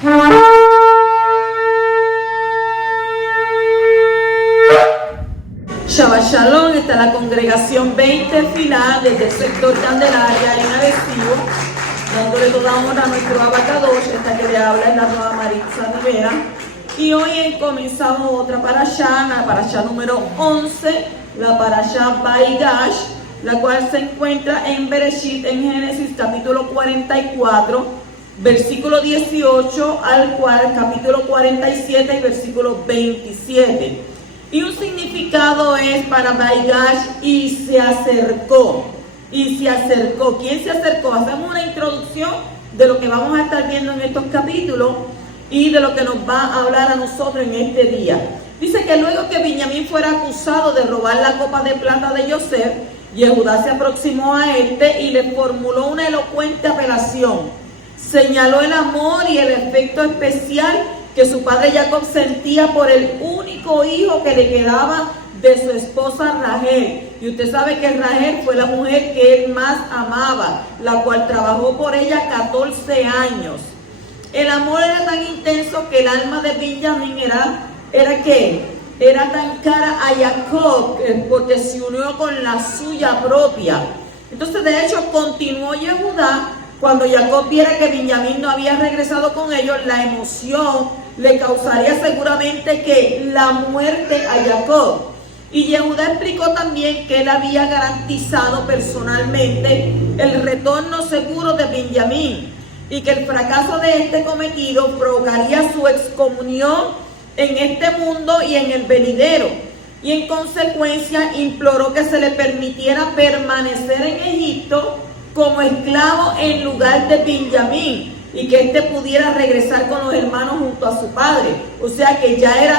Shabbat Shalom, está la congregación 20 final desde el sector Candelaria en Arecibo, dándole toda honra a nuestro abacadosh. Esta que le habla es la nueva Maritza Rivera. Y hoy comenzamos otra parashá, la parashá número 11, la parashá Vaigash, la cual se encuentra en Bereshit, en Génesis capítulo 44, versículo 18 al capítulo 47 y versículo 27. Y un significado es para Vaigash, y se acercó. Y se acercó. ¿Quién se acercó? Hacemos una introducción de lo que vamos a estar viendo en estos capítulos y de lo que nos va a hablar a nosotros en este día. Dice que luego que Benjamín fuera acusado de robar la copa de plata de Yosef, Yehudá se aproximó a este y le formuló una elocuente apelación. Señaló el amor y el efecto especial que su padre Jacob sentía por el único hijo que le quedaba de su esposa Rahel. Y usted sabe que Rahel fue la mujer que él más amaba, la cual trabajó por ella 14 años. El amor era tan intenso que el alma de Benjamín era tan cara a Jacob, porque se unió con la suya propia. Entonces, de hecho, continuó Yehudá. Cuando Jacob viera que Benjamín no había regresado con ellos, la emoción le causaría seguramente que la muerte a Jacob. Y Yehudá explicó también que él había garantizado personalmente el retorno seguro de Benjamín y que el fracaso de este cometido provocaría su excomunión en este mundo y en el venidero. Y en consecuencia imploró que se le permitiera permanecer en Egipto como esclavo en lugar de Benjamín, y que éste pudiera regresar con los hermanos junto a su padre. O sea que ya él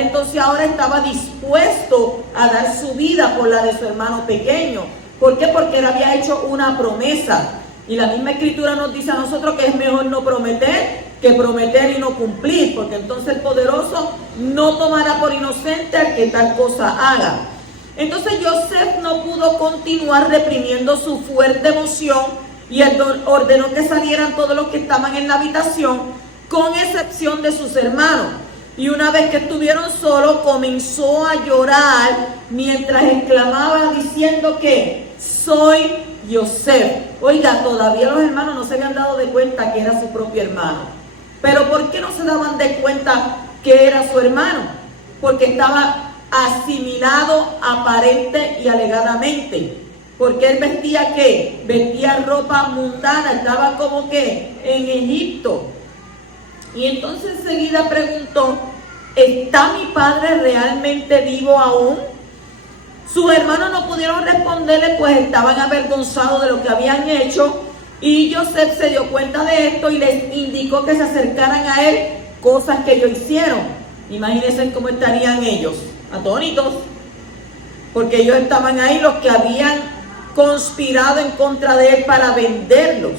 entonces ahora estaba dispuesto a dar su vida por la de su hermano pequeño. ¿Por qué? Porque él había hecho una promesa. Y la misma escritura nos dice a nosotros que es mejor no prometer que prometer y no cumplir, porque entonces el poderoso no tomará por inocente al que tal cosa haga. Entonces Yosef no pudo continuar reprimiendo su fuerte emoción y ordenó que salieran todos los que estaban en la habitación, con excepción de sus hermanos. Y una vez que estuvieron solos, comenzó a llorar mientras exclamaba diciendo que soy Yosef. Oiga, todavía los hermanos no se habían dado de cuenta que era su propio hermano. Pero ¿por qué no se daban de cuenta que era su hermano? Porque estaba asimilado aparente y alegadamente. Porque él vestía ¿qué? Vestía ropa mundana, estaba como que en Egipto. Y entonces enseguida preguntó: ¿está mi padre realmente vivo aún? Sus hermanos no pudieron responderle, pues estaban avergonzados de lo que habían hecho. Y Yosef se dio cuenta de esto y les indicó que se acercaran a él, cosas que ellos hicieron. Imagínense cómo estarían ellos, atónitos, porque ellos estaban ahí, los que habían conspirado en contra de él para venderlos.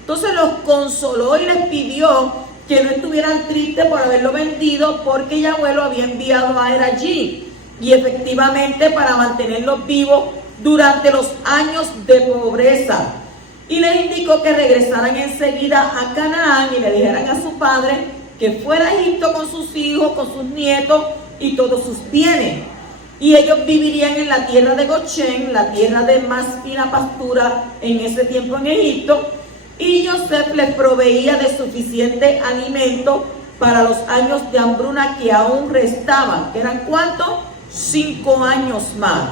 Entonces los consoló y les pidió que no estuvieran tristes por haberlo vendido, porque Yahweh lo había enviado a él allí, y efectivamente para mantenerlos vivos durante los años de pobreza. Y les indicó que regresaran enseguida a Canaán y le dijeran a su padre que fuera a Egipto con sus hijos, con sus nietos y todos sus bienes. Y ellos vivirían en la tierra de Goshen, la tierra de más fina pastura en ese tiempo en Egipto. Y Yosef les proveía de suficiente alimento para los años de hambruna que aún restaban, que eran ¿cuántos? 5 años más.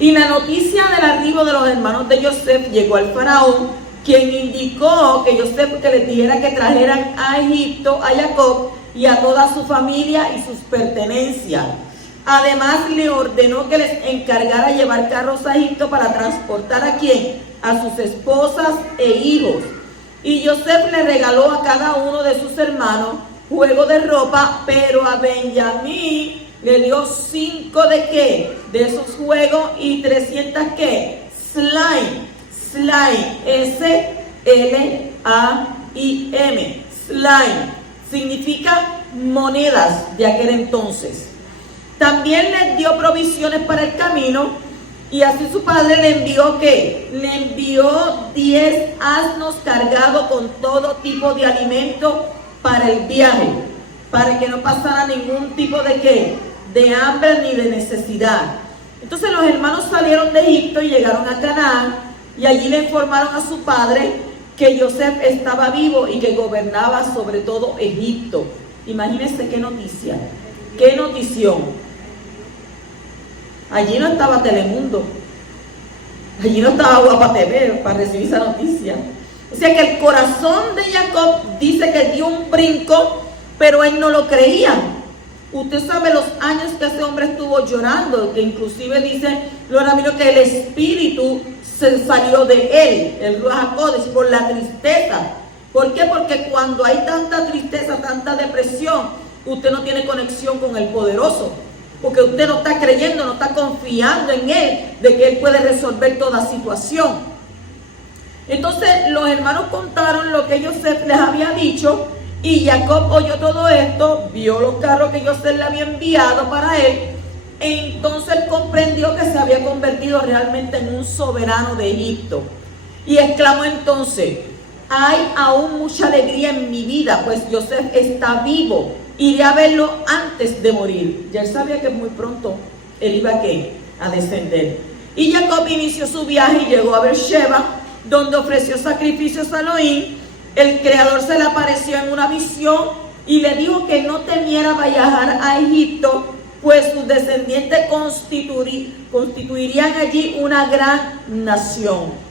Y la noticia del arribo de los hermanos de Yosef llegó al faraón, quien indicó que Yosef que les dijera que trajeran a Egipto a Jacob y a toda su familia y sus pertenencias. Además le ordenó que les encargara llevar carros a Egipto para transportar ¿a quién? A sus esposas e hijos. Y Yosef le regaló a cada uno de sus hermanos juego de ropa, pero a Benjamín le dio 5 de qué, de esos juegos, y 300 qué, slime, S-L-A-I-M, slime, significa monedas de aquel entonces. También les dio provisiones para el camino Y así su padre le envió ¿qué? Le envió 10 asnos cargados con todo tipo de alimento para el viaje, para que no pasara ningún tipo de ¿qué? De hambre ni de necesidad. Entonces los hermanos salieron de Egipto y llegaron a Canaán, y allí le informaron a su padre que José estaba vivo y que gobernaba sobre todo Egipto. Imagínense qué noticia, qué notición. Allí no estaba Telemundo, allí no estaba Guapa TV para recibir esa noticia. O sea que el corazón de Jacob dice que dio un brinco, pero él no lo creía. Usted sabe los años que ese hombre estuvo llorando, que inclusive dice Lord Ramiro que el espíritu se salió de él, el Ruach HaKodesh, por la tristeza. ¿Por qué? Porque cuando hay tanta tristeza, tanta depresión, usted no tiene conexión con el poderoso. Porque usted no está creyendo, no está confiando en Él, de que Él puede resolver toda situación. Entonces los hermanos contaron lo que José les había dicho, y Jacob oyó todo esto, vio los carros que José le había enviado para él. Entonces comprendió que se había convertido realmente en un soberano de Egipto. Y exclamó entonces: hay aún mucha alegría en mi vida, pues José está vivo. Iré a verlo antes de morir. Ya él sabía que muy pronto él iba a descender. Y Jacob inició su viaje y llegó a Beersheba, donde ofreció sacrificios a Elohim. El Creador se le apareció en una visión y le dijo que no temiera viajar a Egipto, pues sus descendientes constituirían allí una gran nación.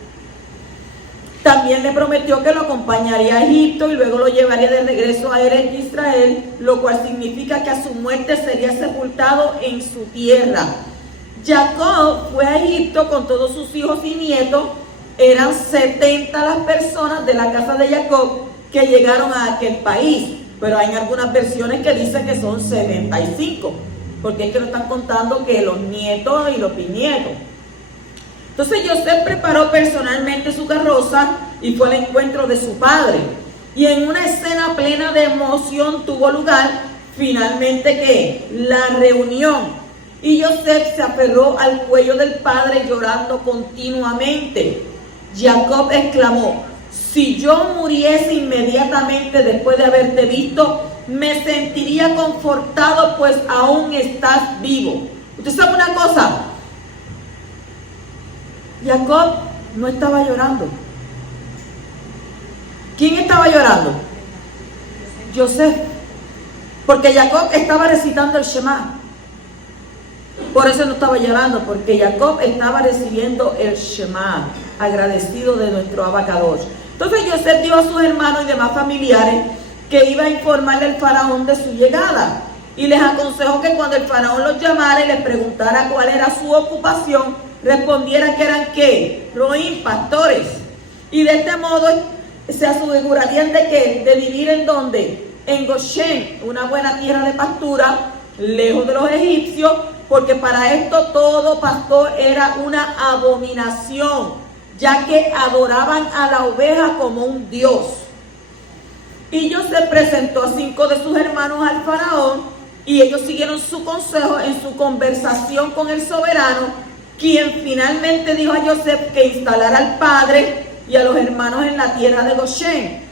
También le prometió que lo acompañaría a Egipto y luego lo llevaría de regreso a Eretz Israel, lo cual significa que a su muerte sería sepultado en su tierra. Jacob fue a Egipto con todos sus hijos y nietos. Eran 70 las personas de la casa de Jacob que llegaron a aquel país, pero hay algunas versiones que dicen que son 75, porque es que no están contando que los nietos y los bisnietos. Entonces José preparó personalmente su carroza y fue al encuentro de su padre. Y en una escena plena de emoción tuvo lugar finalmente ¿qué? La reunión. Y José se aferró al cuello del padre llorando continuamente. Jacob exclamó: si yo muriese inmediatamente después de haberte visto, me sentiría confortado, pues aún estás vivo. ¿Usted sabe una cosa? Jacob no estaba llorando. ¿Quién estaba llorando? José. Porque Jacob estaba recitando el Shema. Por eso no estaba llorando, porque Jacob estaba recibiendo el Shema, agradecido de nuestro Abacadosh. Entonces José dio a sus hermanos y demás familiares que iba a informarle al faraón de su llegada. Y les aconsejó que cuando el faraón los llamara y les preguntara cuál era su ocupación, respondieran que eran ¿qué? Roín, pastores. Y de este modo se asegurarían de ¿qué? De vivir en ¿dónde? En Goshen, una buena tierra de pastura, lejos de los egipcios, porque para esto todo pastor era una abominación, ya que adoraban a la oveja como un dios. Y José presentó a 5 de sus hermanos al faraón, y ellos siguieron su consejo en su conversación con el soberano, quien finalmente dijo a José que instalara al padre y a los hermanos en la tierra de Goshen.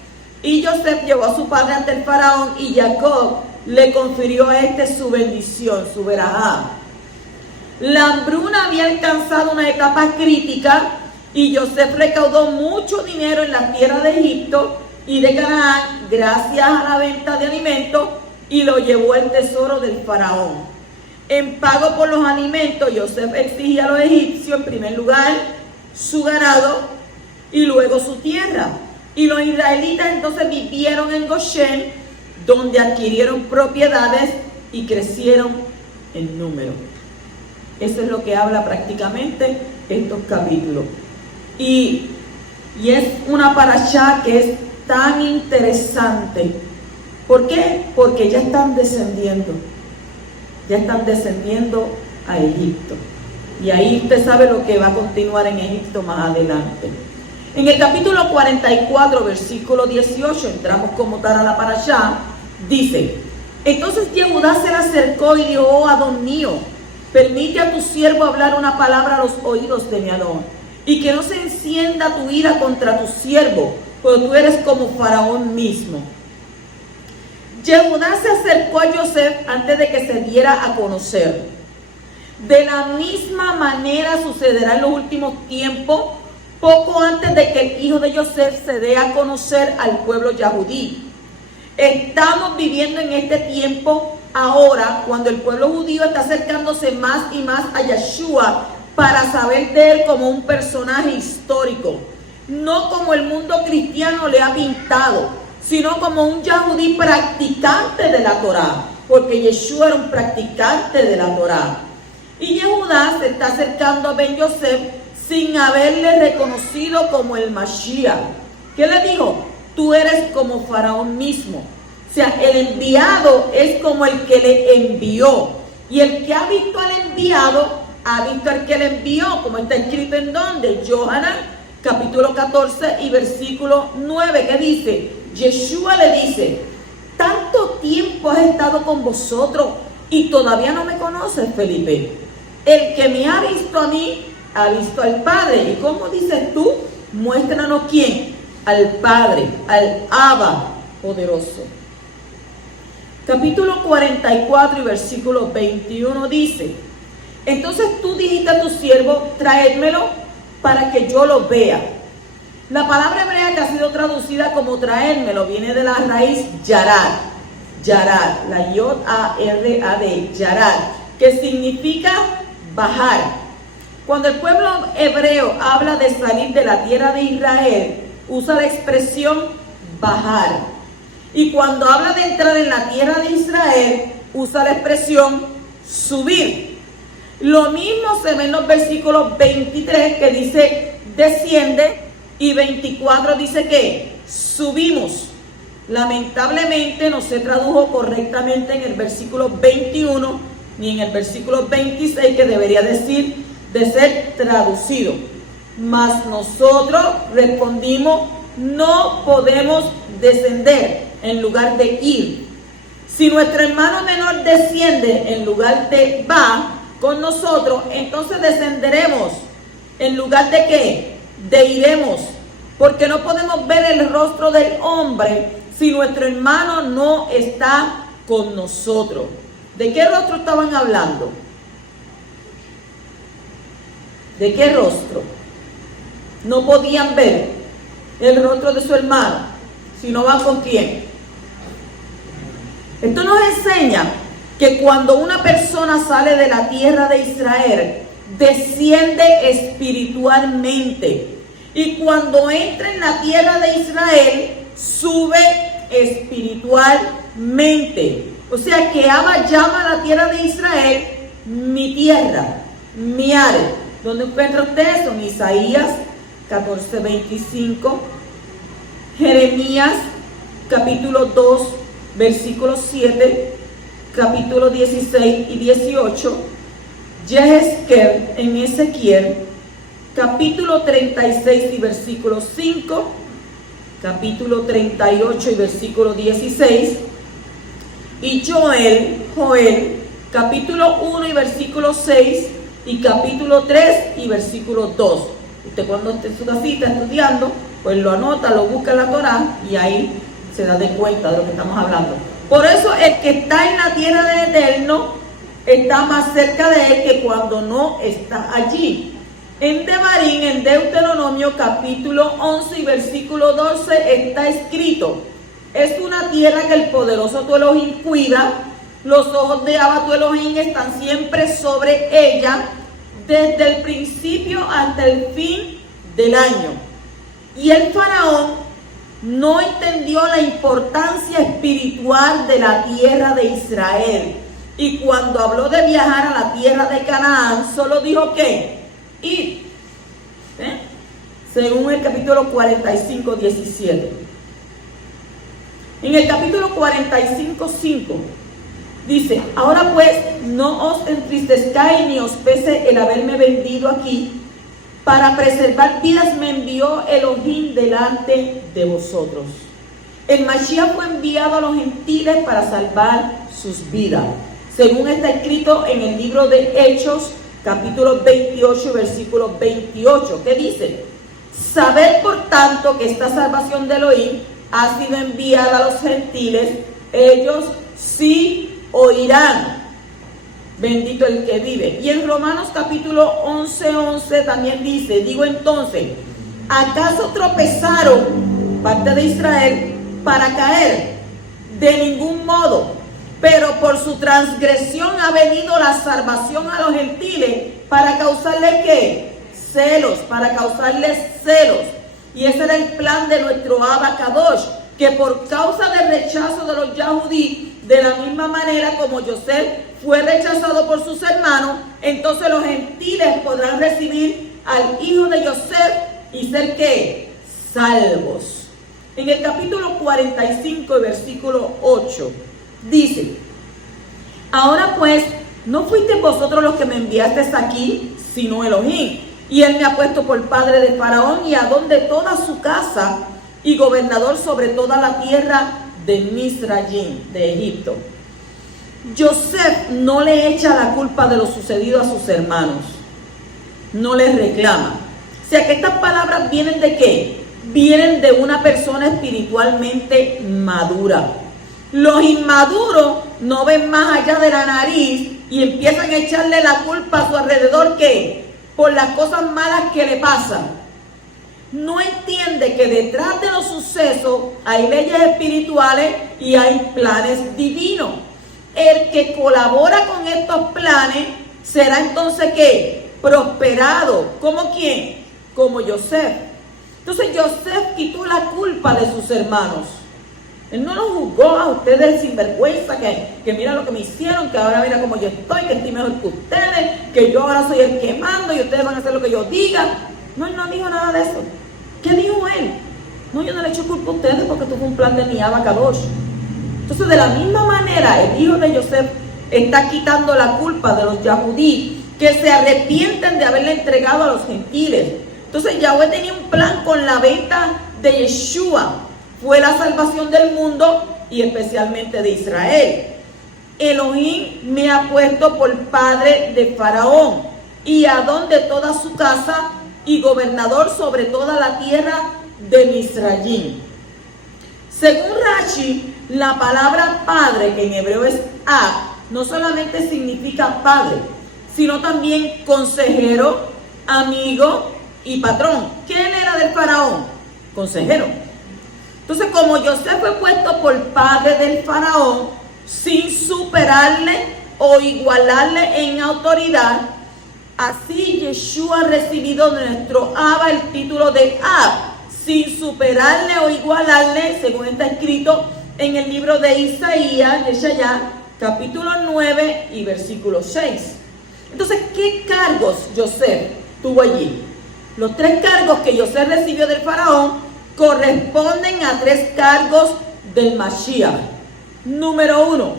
Y José llevó a su padre ante el faraón, y Jacob le confirió a este su bendición, su verajá. La hambruna había alcanzado una etapa crítica, y José recaudó mucho dinero en la tierra de Egipto y de Canaán gracias a la venta de alimentos, y lo llevó al tesoro del faraón. En pago por los alimentos, José exigía a los egipcios en primer lugar su ganado y luego su tierra. Y los israelitas entonces vivieron en Goshen, donde adquirieron propiedades y crecieron en número. Eso es lo que habla prácticamente estos capítulos. Y es una parashá que es tan interesante. ¿Por qué? Porque ya están descendiendo. Ya están descendiendo a Egipto. Y ahí usted sabe lo que va a continuar en Egipto más adelante. En el capítulo 44, versículo 18, entramos como tal a la parashá, dice: entonces Yehudá se le acercó y dijo: oh Adón mío, Permite a tu siervo hablar una palabra a los oídos de mi Adón, y que no se encienda tu ira contra tu siervo, porque tú eres como Faraón mismo. Yehudá se acercó a Yosef antes de que se diera a conocer. De la misma manera sucederá en los últimos tiempos, poco antes de que el hijo de Yosef se dé a conocer al pueblo yahudí. Estamos viviendo en este tiempo ahora, cuando el pueblo judío está acercándose más y más a Yeshua para saber de él como un personaje histórico, no como el mundo cristiano le ha pintado, sino como un yahudí practicante de la Torá, porque Yeshua era un practicante de la Torá. Y Yehudá se está acercando a Ben Yosef sin haberle reconocido como el Mashiach. ¿Qué le dijo? Tú eres como Faraón mismo. O sea, el enviado es como el que le envió. Y el que ha visto al enviado, ha visto al que le envió, como está escrito en donde, Yohanan, capítulo 14 y versículo 9, que dice, Yeshua le dice, tanto tiempo has estado con vosotros y todavía no me conoces, Felipe. El que me ha visto a mí, ha visto al Padre. ¿Y cómo dices tú? Muéstranos quién. Al Padre, al Abba poderoso. Capítulo 44 y versículo 21 dice, entonces tú dijiste a tu siervo, tráemelo para que yo lo vea. La palabra hebrea que ha sido traducida como traérmelo viene de la raíz yarad, yarad, la yod-a-r-a-d, yarad, que significa bajar. Cuando el pueblo hebreo habla de salir de la tierra de Israel, usa la expresión bajar. Y cuando habla de entrar en la tierra de Israel, usa la expresión subir. Lo mismo se ve en los versículos 23 que dice desciende y 24 dice que subimos. Lamentablemente no se tradujo correctamente en el versículo 21 ni en el versículo 26, que debería decir de ser traducido. Mas nosotros respondimos, no podemos descender en lugar de ir. Si nuestro hermano menor desciende en lugar de va con nosotros, entonces descenderemos en lugar de qué, de iremos, porque no podemos ver el rostro del hombre si nuestro hermano no está con nosotros. ¿De qué rostro estaban hablando? ¿De qué rostro? No podían ver el rostro de su hermano si no van con quién. Esto nos enseña que cuando una persona sale de la tierra de Israel, desciende espiritualmente. Y cuando entra en la tierra de Israel, sube espiritualmente. O sea que Abba llama a la tierra de Israel mi tierra, mi área. ¿Dónde encuentra usted eso? En Isaías 14:25, Jeremías capítulo 2, versículo 7, capítulo 16 y 18, Yehezkel en Ezequiel, capítulo 36 y versículo 5, capítulo 38 y versículo 16, y Joel, capítulo 1 y versículo 6, y capítulo 3 y versículo 2. Usted cuando esté en su casita estudiando, pues lo anota, lo busca en la Torá y ahí se da de cuenta de lo que estamos hablando. Por eso el que está en la tierra del Eterno está más cerca de él que cuando no está allí. En Devarim, en Deuteronomio capítulo 11 y versículo 12 está escrito: es una tierra que el poderoso tu Elohim cuida, los ojos de Abba tu Elohim están siempre sobre ella, desde el principio hasta el fin del año. Y el faraón no entendió la importancia espiritual de la tierra de Israel. Y cuando habló de viajar a la tierra de Canaán, solo dijo que ir. Según el capítulo 45, 17. En el capítulo 45, 5, dice: ahora pues, no os entristezcáis ni os pese el haberme vendido aquí. Para preservar vidas me envió Elohim delante de vosotros. El Mashiach fue enviado a los gentiles para salvar sus vidas. O según está escrito en el libro de Hechos, capítulo 28, versículo 28, que dice: sabed por tanto que esta salvación de Elohim ha sido enviada a los gentiles, ellos sí oirán. Bendito el que vive. Y en Romanos capítulo 11 también dice: digo entonces, ¿acaso tropezaron parte de Israel para caer? De ningún modo, pero por su transgresión ha venido la salvación a los gentiles para causarles ¿qué? Celos, para causarles celos. Y ese era el plan de nuestro Abba Kadosh, que por causa del rechazo de los Yahudí, de la misma manera como Yosef fue rechazado por sus hermanos, entonces los gentiles podrán recibir al hijo de Yosef y ser ¿qué? Salvos. En el capítulo 45, versículo 8, dice: ahora pues, no fuisteis vosotros los que me enviasteis aquí, sino Elohim, y él me ha puesto por padre de Faraón y adón de toda su casa, y gobernador sobre toda la tierra de Misrayim, de Egipto. Yosef no le echa la culpa de lo sucedido a sus hermanos, no les reclama. O sea que estas palabras vienen de ¿qué? Vienen de una persona espiritualmente madura. Los inmaduros no ven más allá de la nariz y empiezan a echarle la culpa a su alrededor ¿qué? Por las cosas malas que le pasan. No entiende que detrás de los sucesos hay leyes espirituales y hay planes divinos. El que colabora con estos planes será entonces ¿qué? Prosperado. ¿Como quién? Como Yosef. Entonces Yosef quitó la culpa de sus hermanos. Él no los juzgó a ustedes sinvergüenza, que mira lo que me hicieron, que ahora mira cómo yo estoy, que estoy mejor que ustedes, que yo ahora soy el que mando y ustedes van a hacer lo que yo diga. No, él no dijo nada de eso. ¿Qué dijo él? No, yo no le echo culpa a ustedes porque esto fue un plan de mi Abba Kadosh. Entonces, de la misma manera, el hijo de Yosef está quitando la culpa de los Yahudí, que se arrepienten de haberle entregado a los gentiles. Entonces, Yahweh tenía un plan con la venta de Yeshua. Fue la salvación del mundo y especialmente de Israel. Elohim me ha puesto por padre de Faraón y adón de toda su casa y gobernador sobre toda la tierra de Misrayim. Según Rashi, la palabra padre, que en hebreo es ab, no solamente significa padre, sino también consejero, amigo y patrón. ¿Quién era del faraón? Consejero. Entonces, como Yosef fue puesto por padre del faraón, sin superarle o igualarle en autoridad, así Yeshua ha recibido de nuestro Abba el título de Ab, sin superarle o igualarle, según está escrito en el libro de Isaías, capítulo 9 y versículo 6. Entonces, ¿qué cargos Yosef tuvo allí? Los 3 cargos que Yosef recibió del faraón corresponden a 3 cargos del Mashiach. Número 1,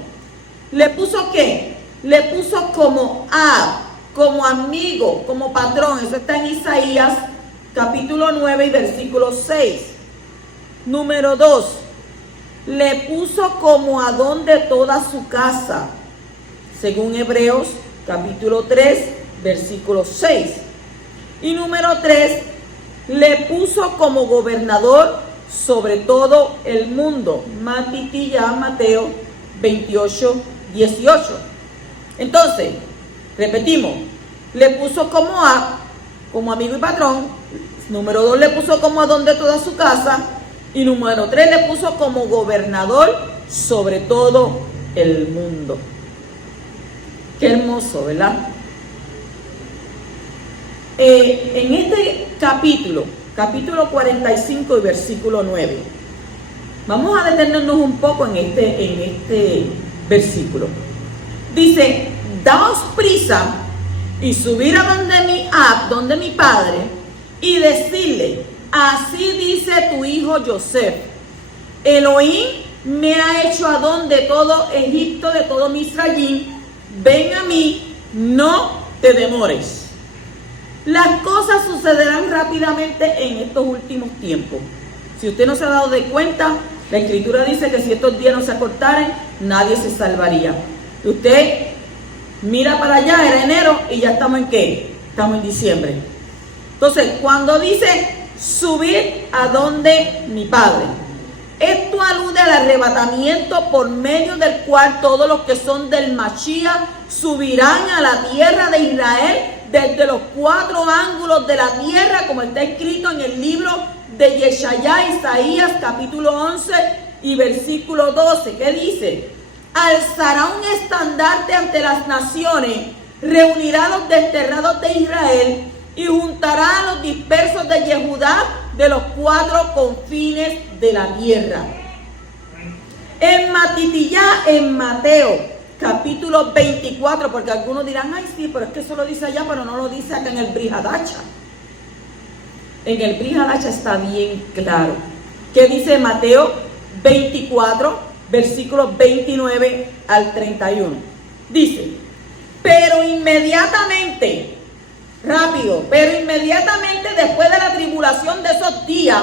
¿le puso qué? Le puso como Ab, como amigo, como patrón. Eso está en Isaías capítulo 9 y versículo 6. Número 2, le puso como adón de toda su casa, según Hebreos capítulo 3 versículo 6. Y número 3, le puso como gobernador sobre todo el mundo. Mateo 28, 18. Entonces, repetimos, le puso como amigo y patrón. Número 2, le puso como adón de toda su casa. Y número 3, le puso como gobernador sobre todo el mundo. Qué hermoso, ¿verdad? En este capítulo 45 y versículo 9, vamos a detenernos un poco en este versículo. Dice: daos prisa y subir a donde mi padre, y decirle: así dice tu hijo Yosef, Elohim me ha hecho adón de todo Egipto, de todo Misrayim, ven a mí, no te demores. Las cosas sucederán rápidamente en estos últimos tiempos. Si usted no se ha dado de cuenta, la Escritura dice que si estos días no se acortaran, nadie se salvaría. Usted Mira para allá, era enero y ya estamos en ¿qué? Estamos en diciembre. Entonces, cuando dice subir a donde mi Padre, esto alude al arrebatamiento por medio del cual todos los que son del Mashiach subirán a la tierra de Israel desde los 4 ángulos de la tierra, como está escrito en el libro de Yeshaya, Isaías, capítulo 11 y versículo 12, que dice: alzará un estandarte ante las naciones, reunirá a los desterrados de Israel y juntará a los dispersos de Yehudá de los 4 confines de la tierra. En Matitiyá, en Mateo, capítulo 24, porque algunos dirán, ay sí, pero es que eso lo dice allá, pero no lo dice acá en el Brit Hadassah. En el Brit Hadassah está bien claro. ¿Qué dice Mateo 24, versículos 29 al 31? Dice: pero inmediatamente, rápido, pero inmediatamente después de la tribulación de esos días,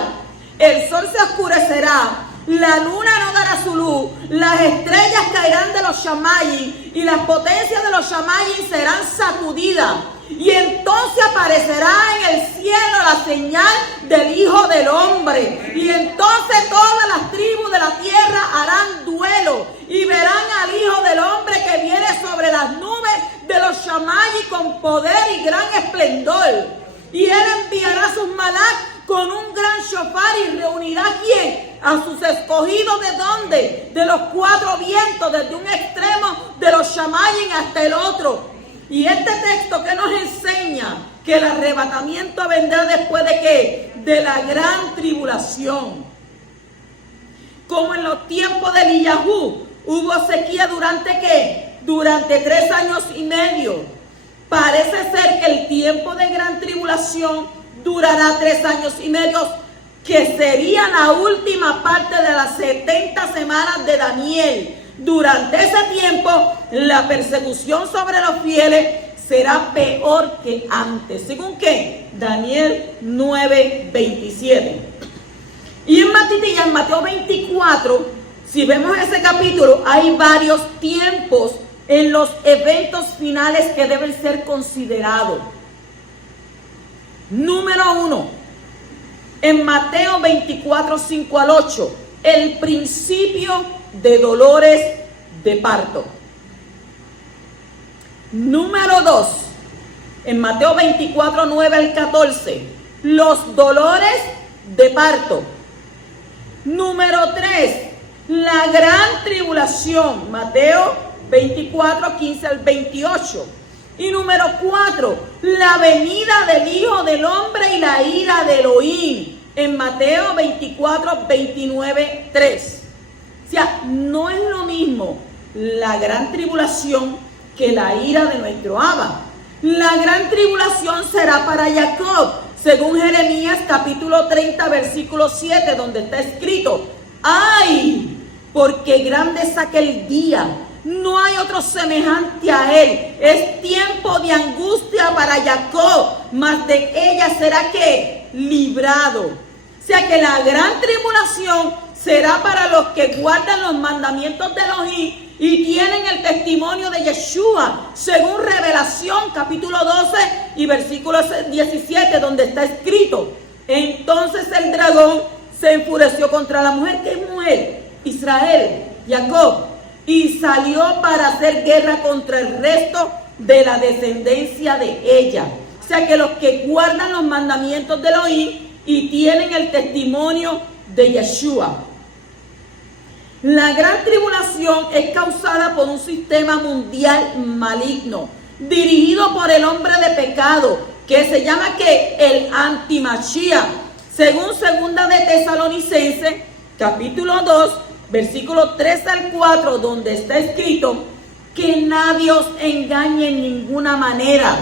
el sol se oscurecerá, la luna no dará su luz, las estrellas caerán de los Shamayim y las potencias de los Shamayim serán sacudidas. Y entonces aparecerá en el cielo la señal del Hijo del Hombre. Y entonces todas las tribus de la tierra harán duelo y verán al Hijo del Hombre que viene sobre las nubes de los Shamayim con poder y gran esplendor. Y él enviará a sus malach con un gran shofar y reunirá ¿a quién? A sus escogidos. ¿De dónde? De los 4 vientos, desde un extremo de los Shamayim hasta el otro. Y este texto que nos enseña que el arrebatamiento vendrá después de ¿qué? De la gran tribulación. Como en los tiempos de Eliyahu hubo sequía durante ¿qué? Durante 3 años y medio. Parece ser que el tiempo de gran tribulación durará 3 años y medio, que sería la última parte de las 70 semanas de Daniel. Durante ese tiempo, la persecución sobre los fieles será peor que antes. ¿Según qué? Daniel 9:27. Y en Matitiyá, en Mateo 24, si vemos ese capítulo, hay varios tiempos en los eventos finales que deben ser considerados. Número 1, en Mateo 24, 5 al 8, el principio de dolores de parto. Número 2, en Mateo 24, 9 al 14, los dolores de parto. Número 3, la gran tribulación, Mateo 24, 15 al 28. Y número 4, la venida del Hijo del Hombre y la ira de Elohim, en Mateo 24, 29, 3. O sea, no es lo mismo la gran tribulación que la ira de nuestro Abba. La gran tribulación será para Jacob, según Jeremías capítulo 30, versículo 7, donde está escrito: ¡ay! Porque grande es aquel día, no hay otro semejante a él. Es tiempo de angustia para Jacob, mas de ella será ¿qué? Librado. O sea que la gran tribulación será para los que guardan los mandamientos de Elohim y tienen el testimonio de Yeshua, según Revelación capítulo 12 y versículo 17, donde está escrito: entonces el dragón se enfureció contra la mujer. ¿Qué es mujer? Israel, Jacob, y salió para hacer guerra contra el resto de la descendencia de ella. O sea que los que guardan los mandamientos de Elohim y tienen el testimonio de Yeshua. La gran tribulación es causada por un sistema mundial maligno, dirigido por el hombre de pecado, que se llama ¿qué? El anti-Mashiach. Según segunda de Tesalonicenses, capítulo 2, versículos 3 al 4, donde está escrito: que nadie os engañe en ninguna manera.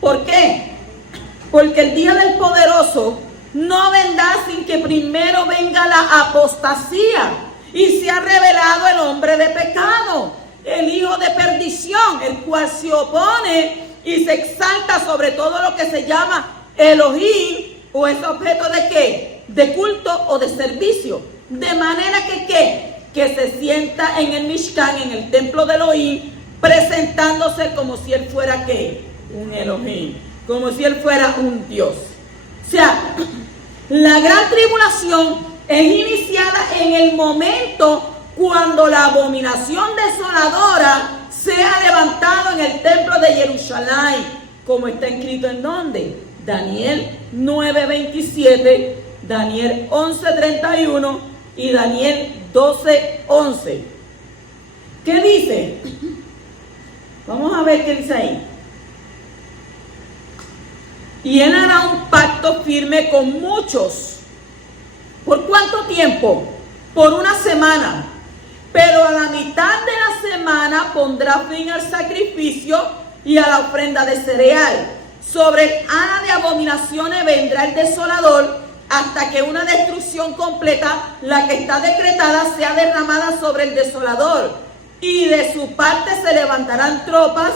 ¿Por qué? Porque el día del poderoso no vendrá sin que primero venga la apostasía y se ha revelado el hombre de pecado, el hijo de perdición, el cual se opone y se exalta sobre todo lo que se llama Elohim, o es objeto de ¿qué? De culto o de servicio. De manera que ¿qué? Que se sienta en el Mishkan, en el templo de Elohim, presentándose como si él fuera ¿qué? Un Elohim, como si él fuera un Dios. O sea, la gran tribulación es iniciada en el momento cuando la abominación desoladora sea levantado en el templo de Jerusalén, como está escrito en ¿dónde? Daniel 9:27, Daniel 11:31 y Daniel 12:11. ¿Qué dice? Vamos a ver qué dice ahí. Y él hará un pacto firme con muchos. ¿Por cuánto tiempo? Por una semana. Pero a la mitad de la semana pondrá fin al sacrificio y a la ofrenda de cereal. Sobre Ana de abominaciones vendrá el desolador hasta que una destrucción completa, la que está decretada, sea derramada sobre el desolador. Y de su parte se levantarán tropas,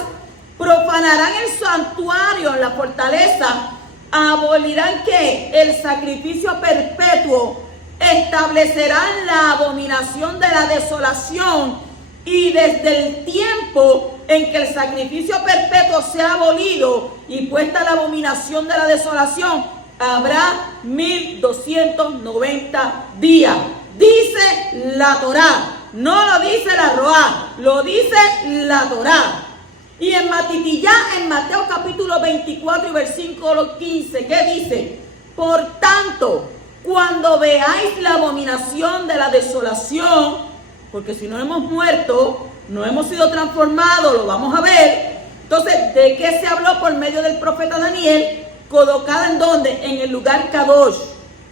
profanarán el santuario en la fortaleza, abolirán ¿qué? El sacrificio perpetuo, establecerán la abominación de la desolación, y desde el tiempo en que el sacrificio perpetuo sea abolido y puesta la abominación de la desolación, habrá 1290 días. Dice la Torá, no lo dice la Roá, lo dice la Torá. Y en Matitillá, en Mateo capítulo 24 y versículo 15, ¿qué dice? Por tanto, cuando veáis la abominación de la desolación, porque si no hemos muerto, no hemos sido transformados, lo vamos a ver. Entonces, ¿de qué se habló por medio del profeta Daniel? Colocada en ¿dónde? En el lugar Kadosh.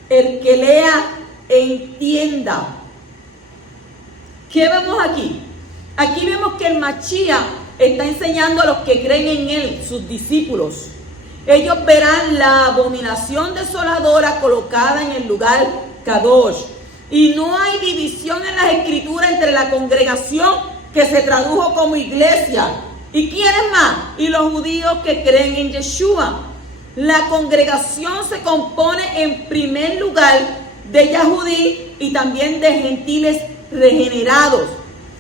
El que lea, entienda. ¿Qué vemos aquí? Aquí vemos que el Mashiach está enseñando a los que creen en él, sus discípulos. Ellos verán la abominación desoladora colocada en el lugar Kadosh. Y no hay división en las escrituras entre la congregación que se tradujo como iglesia. ¿Y quiénes más? Y los judíos que creen en Yeshua. La congregación se compone en primer lugar de Yahudí y también de gentiles regenerados.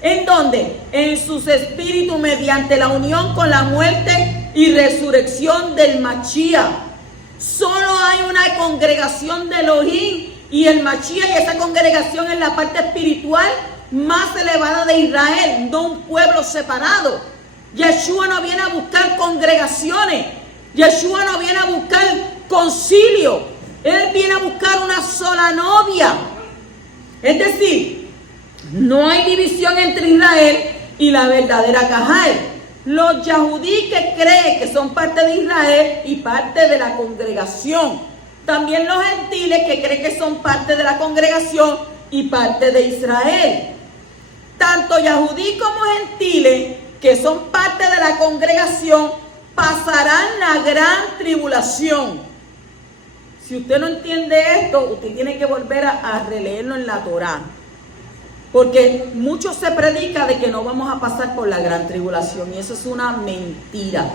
¿En dónde? En sus espíritus mediante la unión con la muerte y resurrección del Mashiach. Solo hay una congregación de Elohim y el Mashiach, y esa congregación es la parte espiritual más elevada de Israel, no un pueblo separado. Yeshua no viene a buscar congregaciones, Yeshua no viene a buscar concilio, él viene a buscar una sola novia. Es decir, no hay división entre Israel y la verdadera Cajal. Los yahudí que creen que son parte de Israel y parte de la congregación. También los gentiles que creen que son parte de la congregación y parte de Israel. Tanto yahudí como gentiles que son parte de la congregación pasarán la gran tribulación. Si usted no entiende esto, usted tiene que volver a releerlo en la Torá. Porque mucho se predica de que no vamos a pasar por la gran tribulación, y eso es una mentira.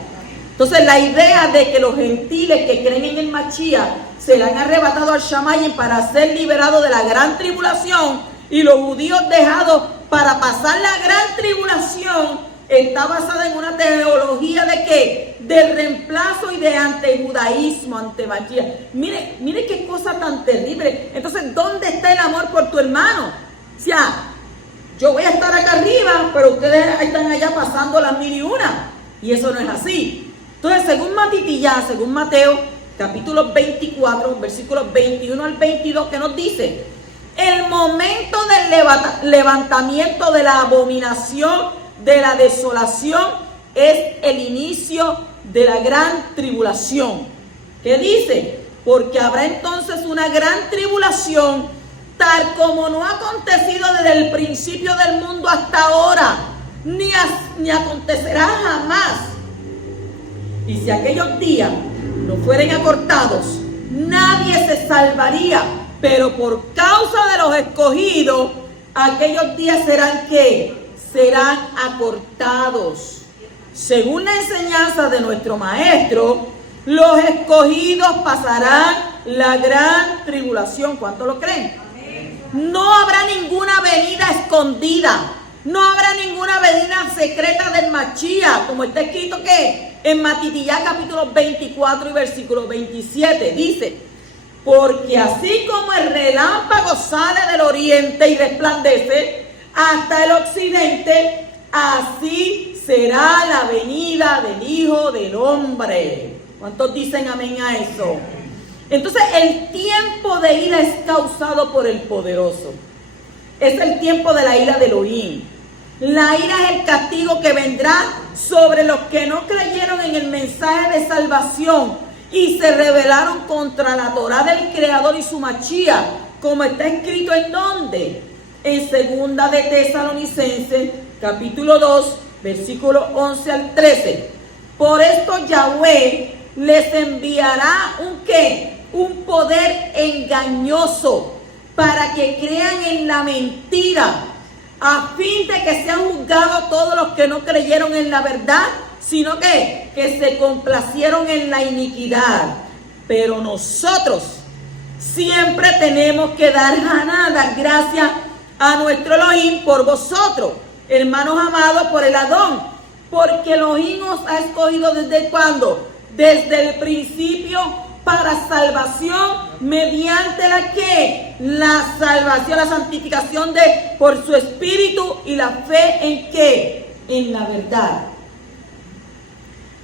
Entonces la idea de que los gentiles que creen en el Mashiach serán arrebatados al Shamayim para ser liberados de la gran tribulación, y los judíos dejados para pasar la gran tribulación, está basada en una teología de ¿qué? De reemplazo y de antejudaísmo, ante Mashiach. Mire qué cosa tan terrible. Entonces, ¿dónde está el amor por tu hermano? O sea, yo voy a estar acá arriba, pero ustedes están allá pasando las 1001. Y eso no es así. Entonces, según Matitillá, según Mateo, capítulo 24, versículos 21 al 22, ¿qué nos dice? El momento del levantamiento de la abominación, de la desolación, es el inicio de la gran tribulación. ¿Qué dice? Porque habrá entonces una gran tribulación, tal como no ha acontecido desde el principio del mundo hasta ahora, ni acontecerá jamás. Y si aquellos días no fueren acortados, nadie se salvaría, pero por causa de los escogidos, aquellos días serán ¿qué? Serán acortados. Según la enseñanza de nuestro maestro, los escogidos pasarán la gran tribulación. ¿Cuánto lo creen? No habrá ninguna venida escondida, no habrá ninguna venida secreta del Mashiach, como está escrito que en Matitiyá capítulo 24 y versículo 27, dice: porque así como el relámpago sale del oriente y resplandece hasta el occidente, así será la venida del Hijo del Hombre. ¿Cuántos dicen amén a eso? Entonces el tiempo de ira es causado por el poderoso. Es el tiempo de la ira de Elohim. La ira es el castigo que vendrá sobre los que no creyeron en el mensaje de salvación y se rebelaron contra la Torá del Creador y su Mashiach, como está escrito en donde, en segunda de Tesalonicenses, capítulo 2, versículo 11 al 13. Por esto Yahweh les enviará un poder engañoso para que crean en la mentira, a fin de que sean juzgados todos los que no creyeron en la verdad, sino que se complacieron en la iniquidad. Pero nosotros siempre tenemos que dar gracias a nuestro Elohim por vosotros, hermanos amados, por el Adón, porque Elohim os ha escogido ¿desde cuándo? Desde el principio, para salvación, mediante la salvación, la santificación por su espíritu y la fe en ¿qué? En la verdad.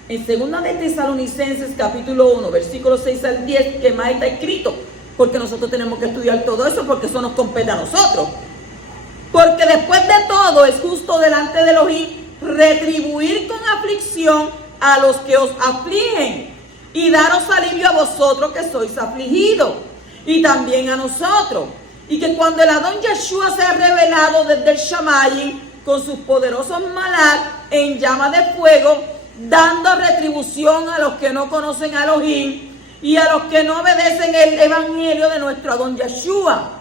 En segunda de Tesalonicenses capítulo 1, versículos 6 al 10, que más está escrito, porque nosotros tenemos que estudiar todo eso, porque eso nos compete a nosotros. Porque después de todo es justo delante de Elohim retribuir con aflicción a los que os afligen y daros alivio a vosotros que sois afligidos, y también a nosotros. Y que cuando el Adón Yeshua se ha revelado desde el Shamayim con sus poderosos malak en llama de fuego, dando retribución a los que no conocen a Elohim y a los que no obedecen el evangelio de nuestro Adón Yeshua,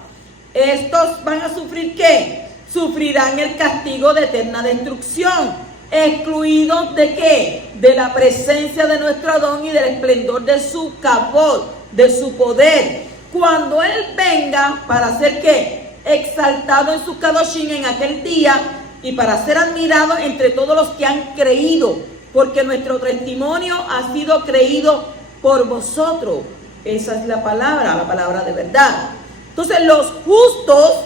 estos van a sufrir ¿qué? Sufrirán el castigo de eterna destrucción, excluidos ¿de qué? De la presencia de nuestro Adón y del esplendor de su kabod, de su poder, cuando Él venga para ser ¿qué? Exaltado en su kadoshim en aquel día, y para ser admirado entre todos los que han creído, porque nuestro testimonio ha sido creído por vosotros. Esa es la palabra de verdad. Entonces los justos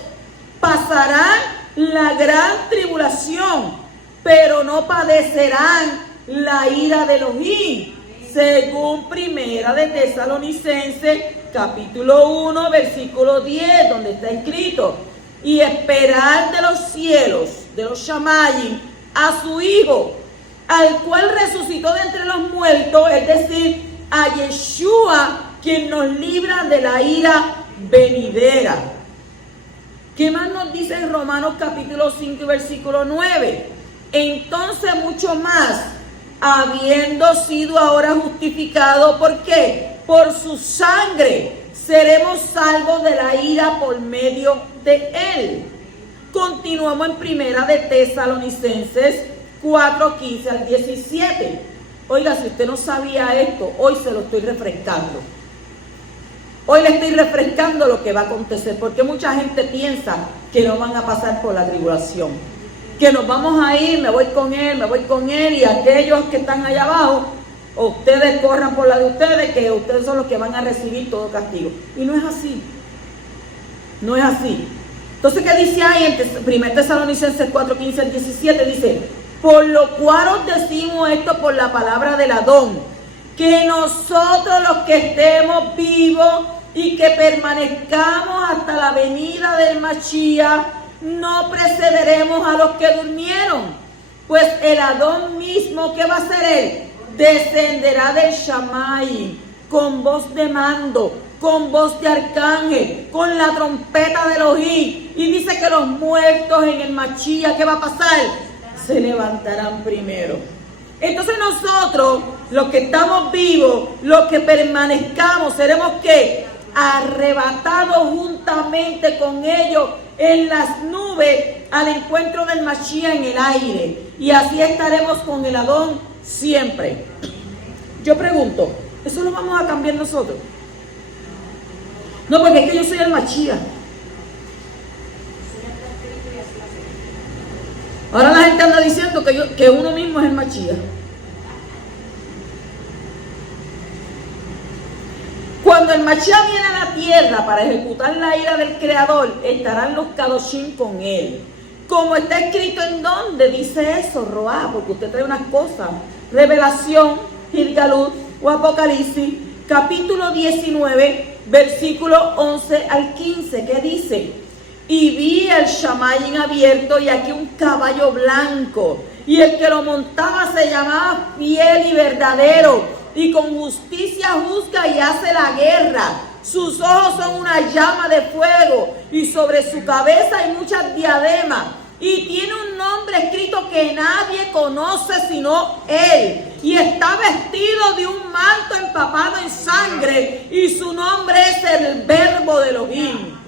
pasarán la gran tribulación, pero no padecerán la ira de Elohim, según primera de Tesalonicenses, capítulo 1, versículo 10, donde está escrito: y esperar de los cielos, de los Shamayim, a su Hijo, al cual resucitó de entre los muertos, es decir, a Yeshua, quien nos libra de la ira venidera. ¿Qué más nos dice en Romanos capítulo 5 y versículo 9? Entonces mucho más, habiendo sido ahora justificados, ¿por qué? Por su sangre seremos salvos de la ira por medio de Él. Continuamos en primera de Tesalonicenses 4, 15 al 17. Oiga, si usted no sabía esto, hoy se lo estoy refrescando. Hoy le estoy refrescando lo que va a acontecer, porque mucha gente piensa que no van a pasar por la tribulación, que nos vamos a ir, me voy con él, y aquellos que están allá abajo, ustedes corran por la de ustedes, que ustedes son los que van a recibir todo castigo. Y no es así. No es así. Entonces, ¿qué dice ahí en 1 Tesalonicenses 4, 15 al 17? Dice: por lo cual os decimos esto por la palabra del Adón, que nosotros los que estemos vivos y que permanezcamos hasta la venida del Mashiach, no precederemos a los que durmieron. Pues el Adón mismo, ¿qué va a hacer él? Descenderá del Shamayim con voz de mando, con voz de arcángel, con la trompeta de Elohim. Y dice que los muertos en el Mashiach, ¿qué va a pasar? Se levantarán primero. Entonces nosotros, los que estamos vivos, los que permanezcamos, seremos ¿qué? Arrebatados juntamente con ellos en las nubes al encuentro del Mashiach en el aire, y así estaremos con el Adón siempre. Yo pregunto, ¿eso lo vamos a cambiar nosotros? No, porque es que yo soy el Mashiach. Ahora la gente gente anda diciendo que uno mismo es el Mashiach. Cuando el Mashiach viene a la tierra para ejecutar la ira del Creador, estarán los Kadoshim con él. Como está escrito en donde dice eso, Roá, porque usted trae unas cosas. Revelación, Gilgalut o Apocalipsis, capítulo 19, versículo 11 al 15, que dice: y vi el Shamayim abierto y aquí un caballo blanco, y el que lo montaba se llamaba Fiel y Verdadero, y con justicia juzga y hace la guerra. Sus ojos son una llama de fuego, y sobre su cabeza hay muchas diademas, y tiene un nombre escrito que nadie conoce sino él, y está vestido de un manto empapado en sangre, y su nombre es el Verbo de Elohim.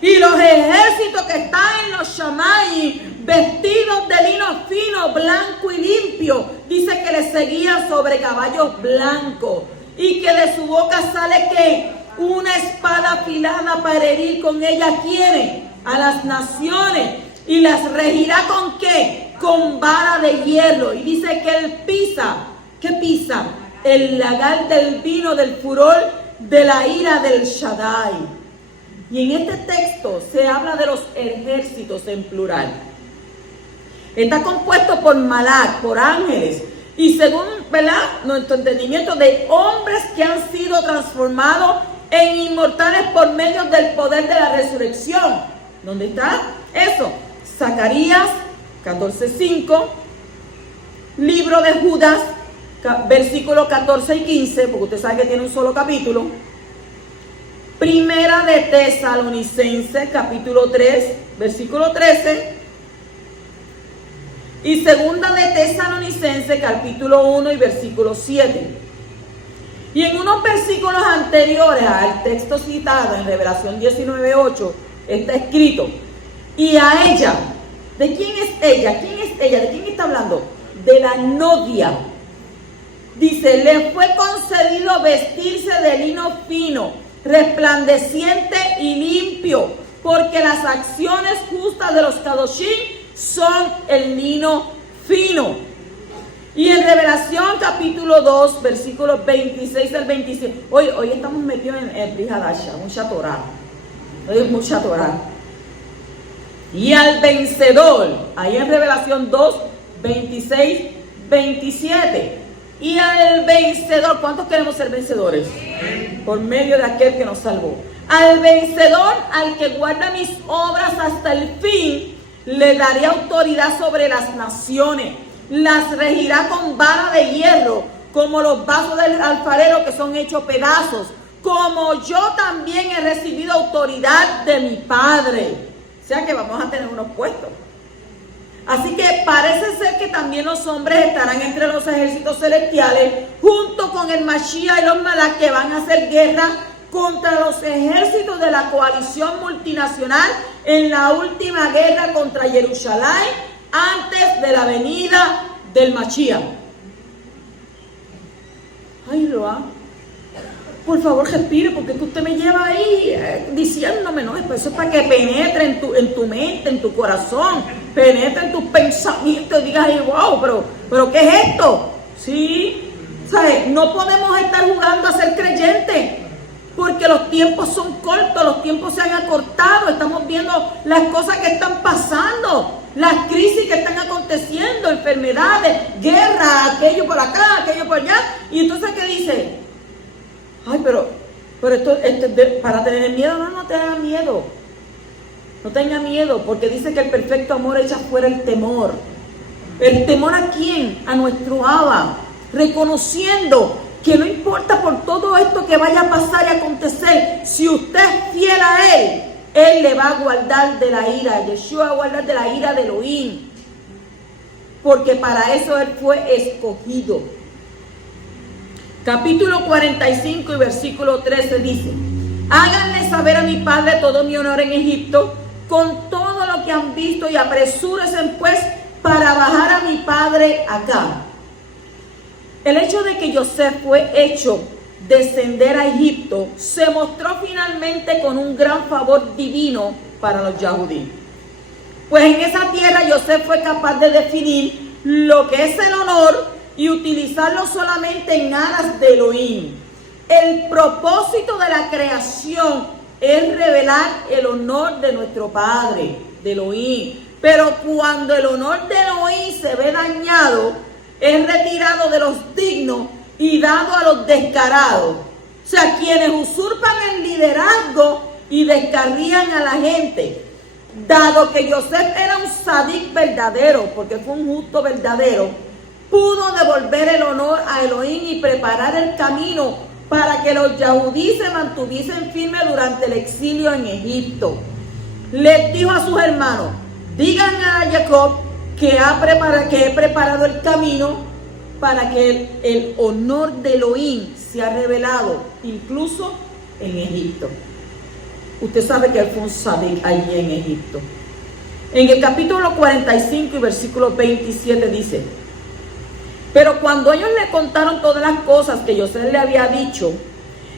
Y los ejércitos que están en los Shamayim, vestidos de lino fino, blanco y limpio, dice que le seguían sobre caballos blancos, y que de su boca sale que una espada afilada para herir con ella ¿quiénes? A las naciones, y las regirá ¿con qué? Con vara de hierro. Y dice que él pisa, ¿qué pisa? El lagar del vino del furor de la ira del Shaddai. Y en este texto se habla de los ejércitos en plural. Está compuesto por malak, por ángeles, y según, ¿verdad?, nuestro entendimiento, de hombres que han sido transformados en inmortales por medio del poder de la resurrección. ¿Dónde está eso? Zacarías 14:5, libro de Judas, versículos 14 y 15, porque usted sabe que tiene un solo capítulo. Primera de Tesalonicenses, capítulo 3, versículo 13. Y segunda de Tesalonicenses, capítulo 1 y versículo 7. Y en unos versículos anteriores al texto citado en Revelación 19:8, está escrito: y a ella, ¿de quién es ella? ¿Quién es ella? ¿De quién está hablando? De la novia. Dice: le fue concedido vestirse de lino fino, resplandeciente y limpio, porque las acciones justas de los Kadoshim son el lino fino. Y en Revelación capítulo 2, versículos 26 al 27. Hoy estamos metidos en Brihadasha, mucha Torah. Hoy es mucha Torah. Y al vencedor, ahí en Revelación 2, 26, 27. Y al vencedor, ¿cuántos queremos ser vencedores? Por medio de aquel que nos salvó. Al vencedor, al que guarda mis obras hasta el fin, le daré autoridad sobre las naciones. Las regirá con vara de hierro, como los vasos del alfarero que son hechos pedazos, como yo también he recibido autoridad de mi Padre. O sea que vamos a tener unos puestos. Así que parece ser que también los hombres estarán entre los ejércitos celestiales, junto con el Mashiach y los Malak, que van a hacer guerra contra los ejércitos de la coalición multinacional en la última guerra contra Jerusalén, antes de la venida del Mashiach. Ay, Loa, por favor respire, porque es que usted me lleva ahí diciéndome, no, eso es para que penetre en tu mente, en tu corazón, penetre en tus pensamientos y digas, ay, wow, pero ¿qué es esto? Sí, ¿sabes? No podemos estar jugando a ser creyentes, porque los tiempos son cortos, los tiempos se han acortado, estamos viendo las cosas que están pasando, las crisis que están aconteciendo, enfermedades, guerra, aquello por acá, aquello por allá. Y entonces, ¿qué dice? Ay, pero esto para tener miedo. No tenga miedo. No tenga miedo, porque dice que el perfecto amor echa fuera el temor. ¿El temor a quién? A nuestro Abba, reconociendo que no importa por todo esto que vaya a pasar y acontecer, si usted es fiel a Él le va a guardar de la ira. Yeshua va a guardar de la ira de Elohim, porque para eso Él fue escogido. Capítulo 45 y versículo 13 dice: háganle saber a mi padre todo mi honor en Egipto, con todo lo que han visto, y apresúrense pues para bajar a mi padre acá. El hecho de que José fue hecho descender a Egipto se mostró finalmente con un gran favor divino para los Yahudí. Pues en esa tierra José fue capaz de definir lo que es el honor y utilizarlo solamente en aras de Elohim. El propósito de la creación es revelar el honor de nuestro Padre, de Elohim. Pero cuando el honor de Elohim se ve dañado, es retirado de los dignos y dado a los descarados. O sea, quienes usurpan el liderazgo y descarrían a la gente. Dado que José era un sadik verdadero, porque fue un justo verdadero, pudo devolver el honor a Elohim y preparar el camino para que los yahudí se mantuviesen firmes durante el exilio en Egipto. Les dijo a sus hermanos: digan a Jacob que he preparado el camino para que el honor de Elohim sea revelado, incluso en Egipto. Usted sabe que él fue un sadik allí en Egipto. En el capítulo 45 y versículo 27 dice: pero cuando ellos le contaron todas las cosas que José le había dicho,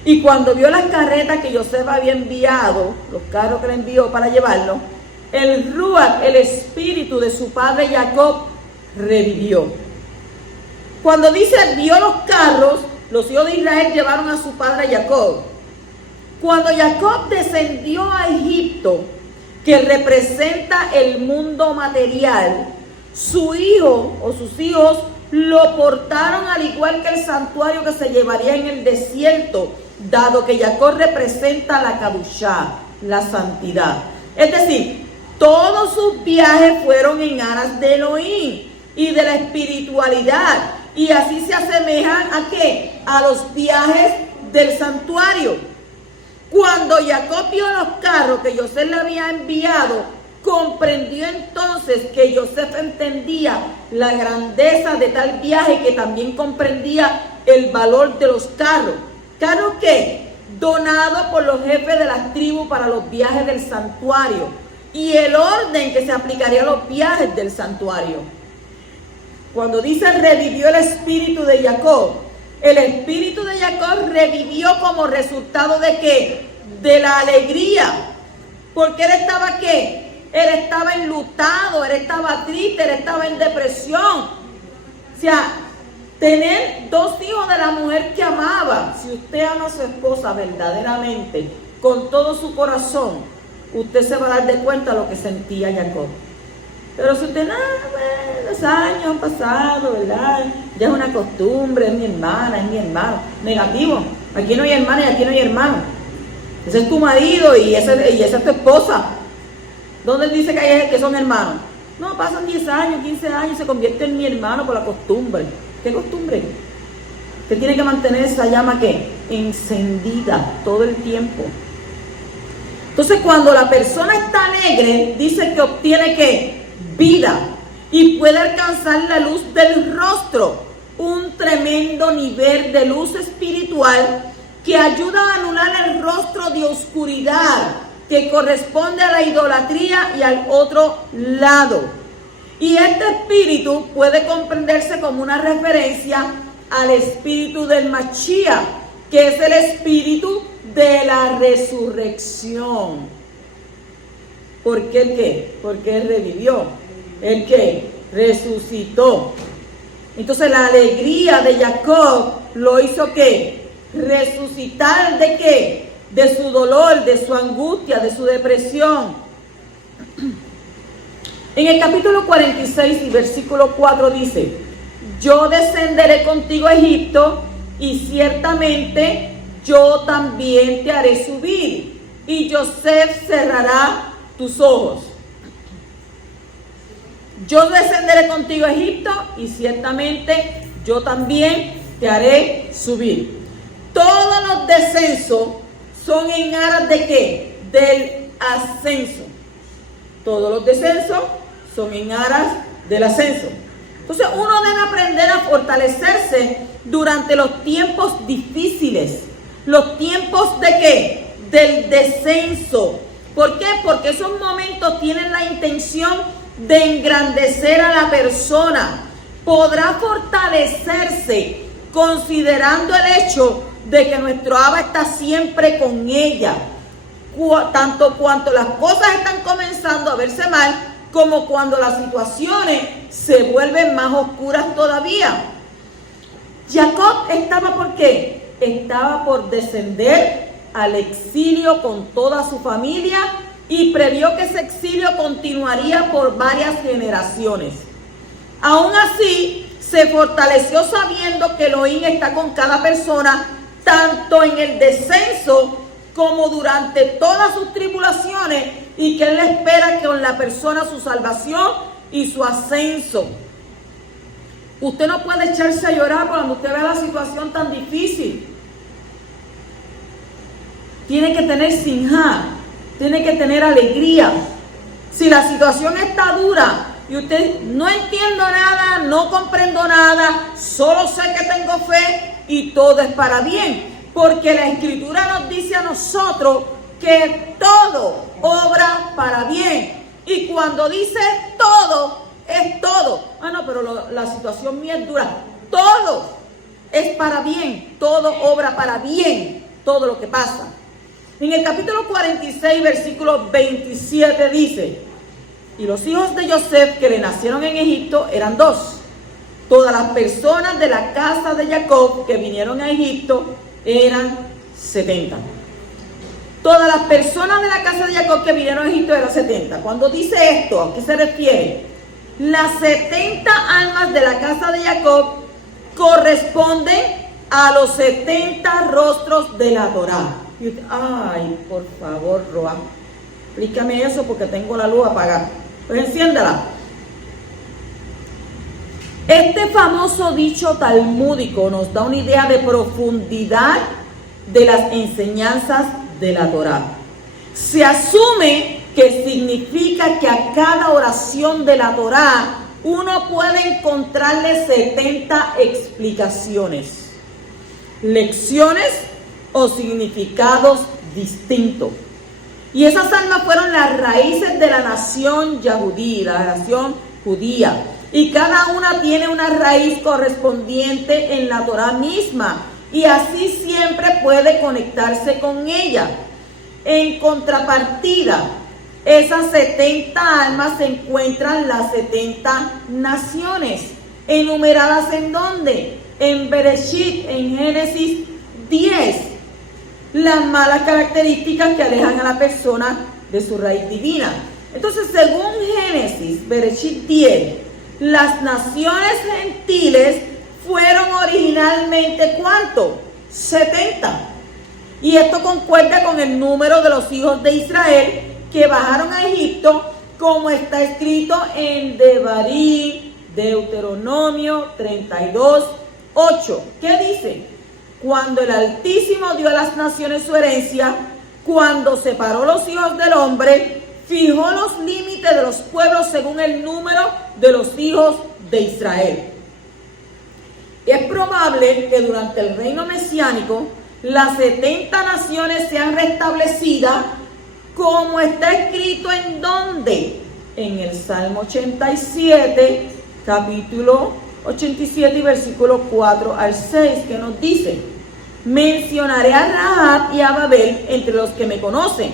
y cuando vio las carretas que José había enviado, los carros que le envió para llevarlo, el Ruach, el espíritu de su padre Jacob, revivió. Cuando dice vio los carros, los hijos de Israel llevaron a su padre Jacob. Cuando Jacob descendió a Egipto, que representa el mundo material, su hijo o sus hijos lo portaron al igual que el santuario que se llevaría en el desierto, dado que Jacob representa la Kadushá, la santidad. Es decir, todos sus viajes fueron en aras de Elohim y de la espiritualidad, y así se asemejan ¿a qué? A los viajes del santuario. Cuando Jacob vio los carros que José le había enviado, comprendió entonces que José entendía la grandeza de tal viaje, que también comprendía el valor de los carros. ¿Carros qué? Donados por los jefes de las tribus para los viajes del santuario, y el orden que se aplicaría a los viajes del santuario. Cuando dice revivió el espíritu de Jacob, el espíritu de Jacob revivió como resultado de ¿qué? De la alegría. Porque él estaba ¿qué? Él estaba enlutado, él estaba triste, él estaba en depresión. O sea, tener dos hijos de la mujer que amaba. Si usted ama a su esposa verdaderamente, con todo su corazón, usted se va a dar de cuenta de lo que sentía Jacob. Pero si usted, bueno, los años han pasado, ¿verdad? Ya es una costumbre, es mi hermana, es mi hermano. Negativo, aquí no hay hermana y aquí no hay hermano. Ese es tu marido y esa es tu esposa. ¿Dónde dice que son hermanos? No, pasan 10 años, 15 años y se convierte en mi hermano por la costumbre. ¿Qué costumbre? Usted tiene que mantener esa llama ¿qué? Encendida todo el tiempo. Entonces, cuando la persona está alegre, dice que obtiene ¿qué? Vida, y puede alcanzar la luz del rostro, un tremendo nivel de luz espiritual que ayuda a anular el rostro de oscuridad que corresponde a la idolatría y al otro lado. Y este espíritu puede comprenderse como una referencia al espíritu del Mashiach, que es el espíritu de la resurrección. ¿Por qué el qué? Porque él revivió. ¿El qué? Resucitó. Entonces la alegría de Jacob lo hizo ¿qué? Resucitar ¿de qué? De su dolor, de su angustia, de su depresión. En el capítulo 46 y versículo 4 dice: yo descenderé contigo a Egipto, y ciertamente yo también te haré subir, y José cerrará tus ojos. Yo descenderé contigo a Egipto, y ciertamente yo también te haré subir. Todos los descensos son en aras de ¿qué? Del ascenso. Todos los descensos son en aras del ascenso. Entonces uno debe aprender a fortalecerse durante los tiempos difíciles. Los tiempos de ¿qué? Del descenso. ¿Por qué? Porque esos momentos tienen la intención de engrandecer a la persona. Podrá fortalecerse considerando el hecho de que nuestro Abba está siempre con ella. Tanto cuanto las cosas están comenzando a verse mal, como cuando las situaciones se vuelven más oscuras todavía. Jacob estaba ¿por qué? Estaba por descender al exilio con toda su familia y previó que ese exilio continuaría por varias generaciones. Aún así, se fortaleció sabiendo que Elohim está con cada persona, tanto en el descenso como durante todas sus tribulaciones, y que Él espera con la persona su salvación y su ascenso. Usted no puede echarse a llorar cuando usted ve la situación tan difícil. Tiene que tener sinjá, tiene que tener alegría. Si la situación está dura y usted no entiendo nada, no comprendo nada, solo sé que tengo fe y todo es para bien. Porque la Escritura nos dice a nosotros que todo obra para bien. Y cuando dice todo, es todo. Ah, no, pero la situación mía es dura. Todo es para bien, todo obra para bien, todo lo que pasa. En el capítulo 46, versículo 27 dice: y los hijos de Joseph que le nacieron en Egipto eran 2. Todas las personas de la casa de Jacob que vinieron a Egipto eran 70. Todas las personas de la casa de Jacob que vinieron a Egipto eran 70. Cuando dice esto, ¿a qué se refiere? Las 70 almas de la casa de Jacob corresponden a los 70 rostros de la Torá. Y usted, ay, por favor, Roa, explícame eso porque tengo la luz apagada. Pues enciéndala. Este famoso dicho talmúdico nos da una idea de profundidad de las enseñanzas de la Torá. Se asume que significa que a cada oración de la Torá uno puede encontrarle 70 explicaciones, lecciones o significados distintos. Y esas almas fueron las raíces de la nación yahudí, la nación judía. Y cada una tiene una raíz correspondiente en la Torá misma. Y así siempre puede conectarse con ella. En contrapartida, esas 70 almas se encuentran las 70 naciones. ¿Enumeradas en dónde? En Bereshit, en Génesis 10. Las malas características que alejan a la persona de su raíz divina. Entonces, según Génesis, Bereshit 10, las naciones gentiles fueron originalmente ¿cuánto? 70. Y esto concuerda con el número de los hijos de Israel que bajaron a Egipto, como está escrito en Devarim, Deuteronomio 32:8. ¿Qué dice? Cuando el Altísimo dio a las naciones su herencia, cuando separó los hijos del hombre, fijó los límites de los pueblos según el número de los hijos de Israel. Es probable que durante el reino mesiánico las 70 naciones sean restablecidas, como está escrito en ¿dónde? En el Salmo 87, capítulo 87 y versículo 4 al 6, que nos dice: mencionaré a Rahab y a Babel entre los que me conocen.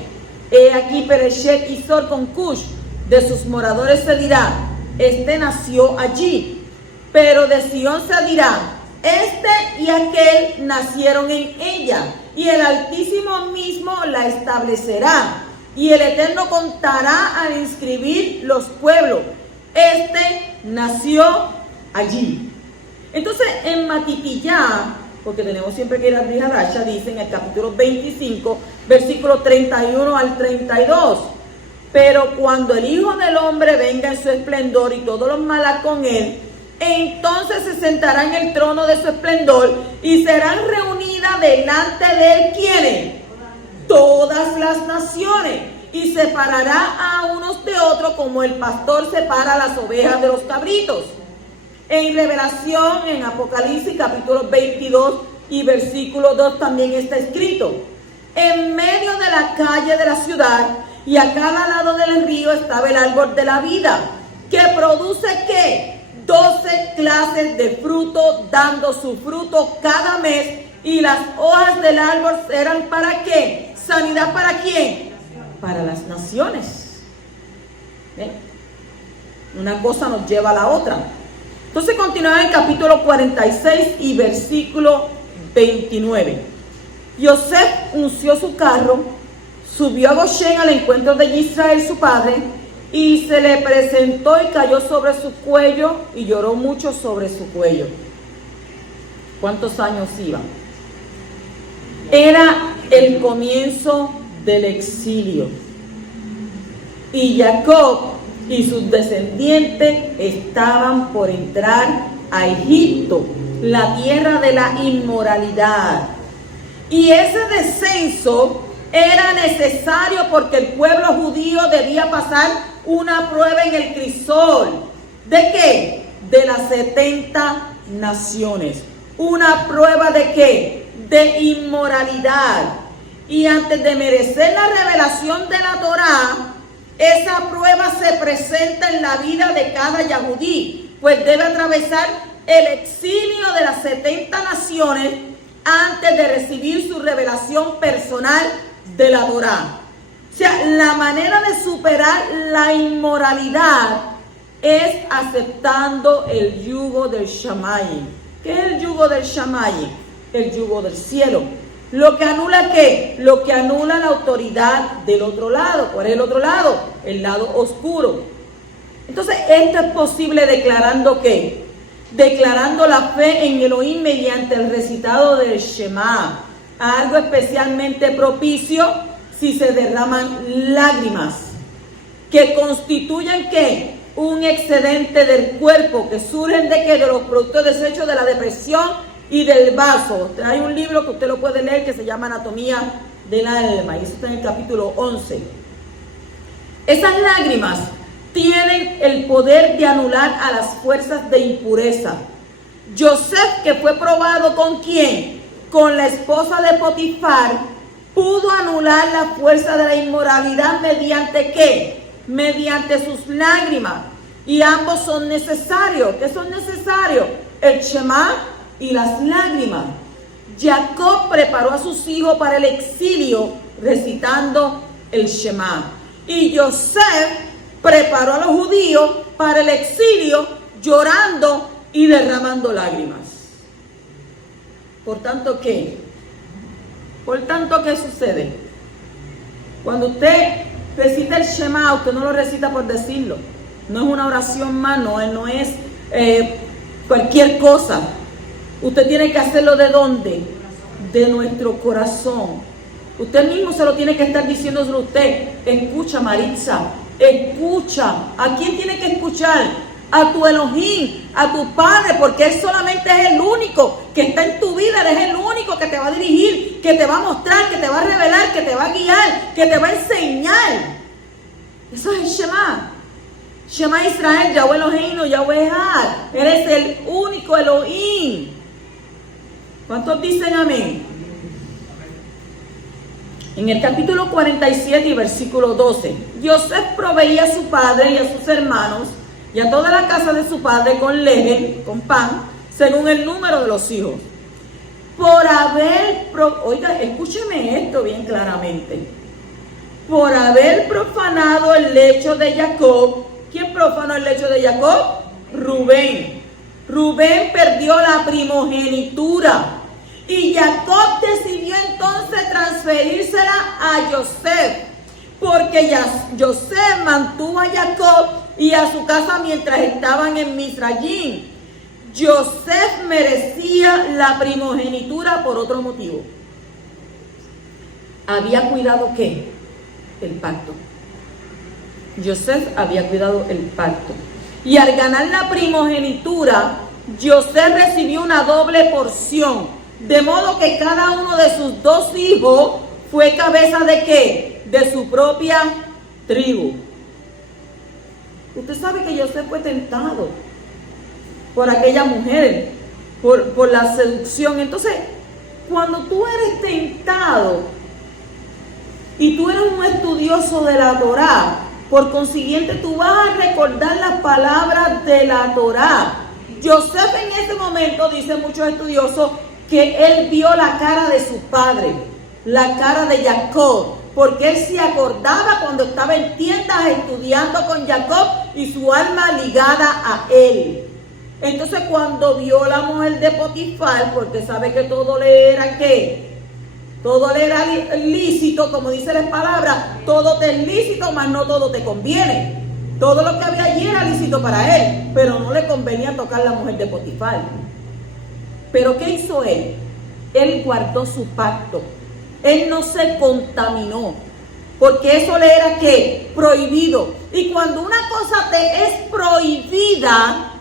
He aquí Pereshet y Sor con Cush, de sus moradores se dirá: este nació allí. Pero de Sión se dirá: este y aquel nacieron en ella. Y el Altísimo mismo la establecerá. Y el Eterno contará al inscribir los pueblos: este nació allí. Entonces, en Matipillá, porque tenemos siempre que ir a Rihadasha, dice en el capítulo 25, versículo 31 al 32. Pero cuando el Hijo del Hombre venga en su esplendor y todos los malas con él, entonces se sentará en el trono de su esplendor y serán reunidas delante de él, ¿quiénes? Todas las naciones. Y separará a unos de otros como el pastor separa las ovejas de los cabritos. En Revelación, en Apocalipsis capítulo 22 y versículo 2 también está escrito: en medio de la calle de la ciudad y a cada lado del río estaba el árbol de la vida, que produce ¿qué? 12 clases de fruto, dando su fruto cada mes, y las hojas del árbol eran ¿para qué? ¿Sanidad para quién? Para las naciones. ¿Ven? Una cosa nos lleva a la otra. Entonces continúa en el capítulo 46 y versículo 29. Yosef unció su carro, subió a Goshen al encuentro de Israel su padre, y se le presentó y cayó sobre su cuello y lloró mucho sobre su cuello. ¿Cuántos años iban? Era el comienzo del exilio. Y Jacob y sus descendientes estaban por entrar a Egipto, la tierra de la inmoralidad. Y ese descenso era necesario porque el pueblo judío debía pasar una prueba en el crisol. ¿De qué? De las 70 naciones. ¿Una prueba de qué? De inmoralidad. Y antes de merecer la revelación de la Torá, esa prueba se presenta en la vida de cada yahudí, pues debe atravesar el exilio de las 70 naciones antes de recibir su revelación personal de la Torá. O sea, la manera de superar la inmoralidad es aceptando el yugo del Shamayim. ¿Qué es el yugo del Shamayim? El yugo del cielo. ¿Lo que anula qué? Lo que anula la autoridad del otro lado. ¿Cuál es el otro lado? El lado oscuro. Entonces, esto es posible declarando ¿qué? Declarando la fe en Elohim mediante el recitado del Shema. Algo especialmente propicio si se derraman lágrimas que constituyen ¿qué? Un excedente del cuerpo que surgen de ¿qué? De los productos desechos de la depresión y del vaso. Hay un libro que usted lo puede leer que se llama Anatomía del Alma, y eso está en el capítulo 11. Esas lágrimas tienen el poder de anular a las fuerzas de impureza. Yosef, que fue probado ¿con quién? Con la esposa de Potifar, pudo anular la fuerza de la inmoralidad mediante ¿qué? Mediante sus lágrimas. Y ambos son necesarios. ¿Qué son necesarios? El Shema y las lágrimas. Jacob preparó a sus hijos para el exilio recitando el Shema. Y Yosef preparó a los judíos para el exilio llorando y derramando lágrimas. Por tanto, ¿qué? Por tanto, ¿qué sucede? Cuando usted recita el Shema, usted no lo recita por decirlo. No es una oración más, no es cualquier cosa. Usted tiene que hacerlo ¿de dónde? De nuestro corazón. Usted mismo se lo tiene que estar diciéndole a usted. Escucha, Maritza, escucha. ¿A quién tiene que escuchar? A tu Elohim, a tu Padre, porque Él solamente es el único que está en tu vida. Él es el único que te va a dirigir, que te va a mostrar, que te va a revelar, que te va a guiar, que te va a enseñar. Eso es el Shema. Shema Israel, Yahweh Elohim, Yahweh Echad. Eres el único Elohim. ¿Cuántos dicen amén? En el capítulo 47 y versículo 12, Yosef proveía a su padre y a sus hermanos y a toda la casa de su padre con leche, con pan, según el número de los hijos. Oiga, escúcheme esto bien claramente. Por haber profanado el lecho de Jacob. ¿Quién profanó el lecho de Jacob? Rubén. Rubén perdió la primogenitura. Y Jacob decidió entonces transferírsela a Yosef. Porque Yosef mantuvo a Jacob y a su casa mientras estaban en Misrayim. Yosef merecía la primogenitura por otro motivo. Había cuidado ¿qué? El pacto. Yosef había cuidado el pacto. Y al ganar la primogenitura, Yosef recibió una doble porción. De modo que cada uno de sus dos hijos fue cabeza ¿de qué? De su propia tribu. Usted sabe que Yosef fue tentado por aquella mujer, por la seducción. Entonces, cuando tú eres tentado y tú eres un estudioso de la Torá, por consiguiente tú vas a recordar las palabras de la Torá. Yosef en ese momento, dicen muchos estudiosos, que él vio la cara de su padre, la cara de Jacob, porque él se acordaba cuando estaba en tiendas estudiando con Jacob y su alma ligada a él. Entonces cuando vio la mujer de Potifar, porque sabe que todo le era ¿qué? Todo le era lícito, como dice la palabra, todo te es lícito, mas no todo te conviene. Todo lo que había allí era lícito para él, pero no le convenía tocar la mujer de Potifar. Pero ¿qué hizo él? Él guardó su pacto. Él no se contaminó, porque eso le era ¿qué? Prohibido. Y cuando una cosa te es prohibida,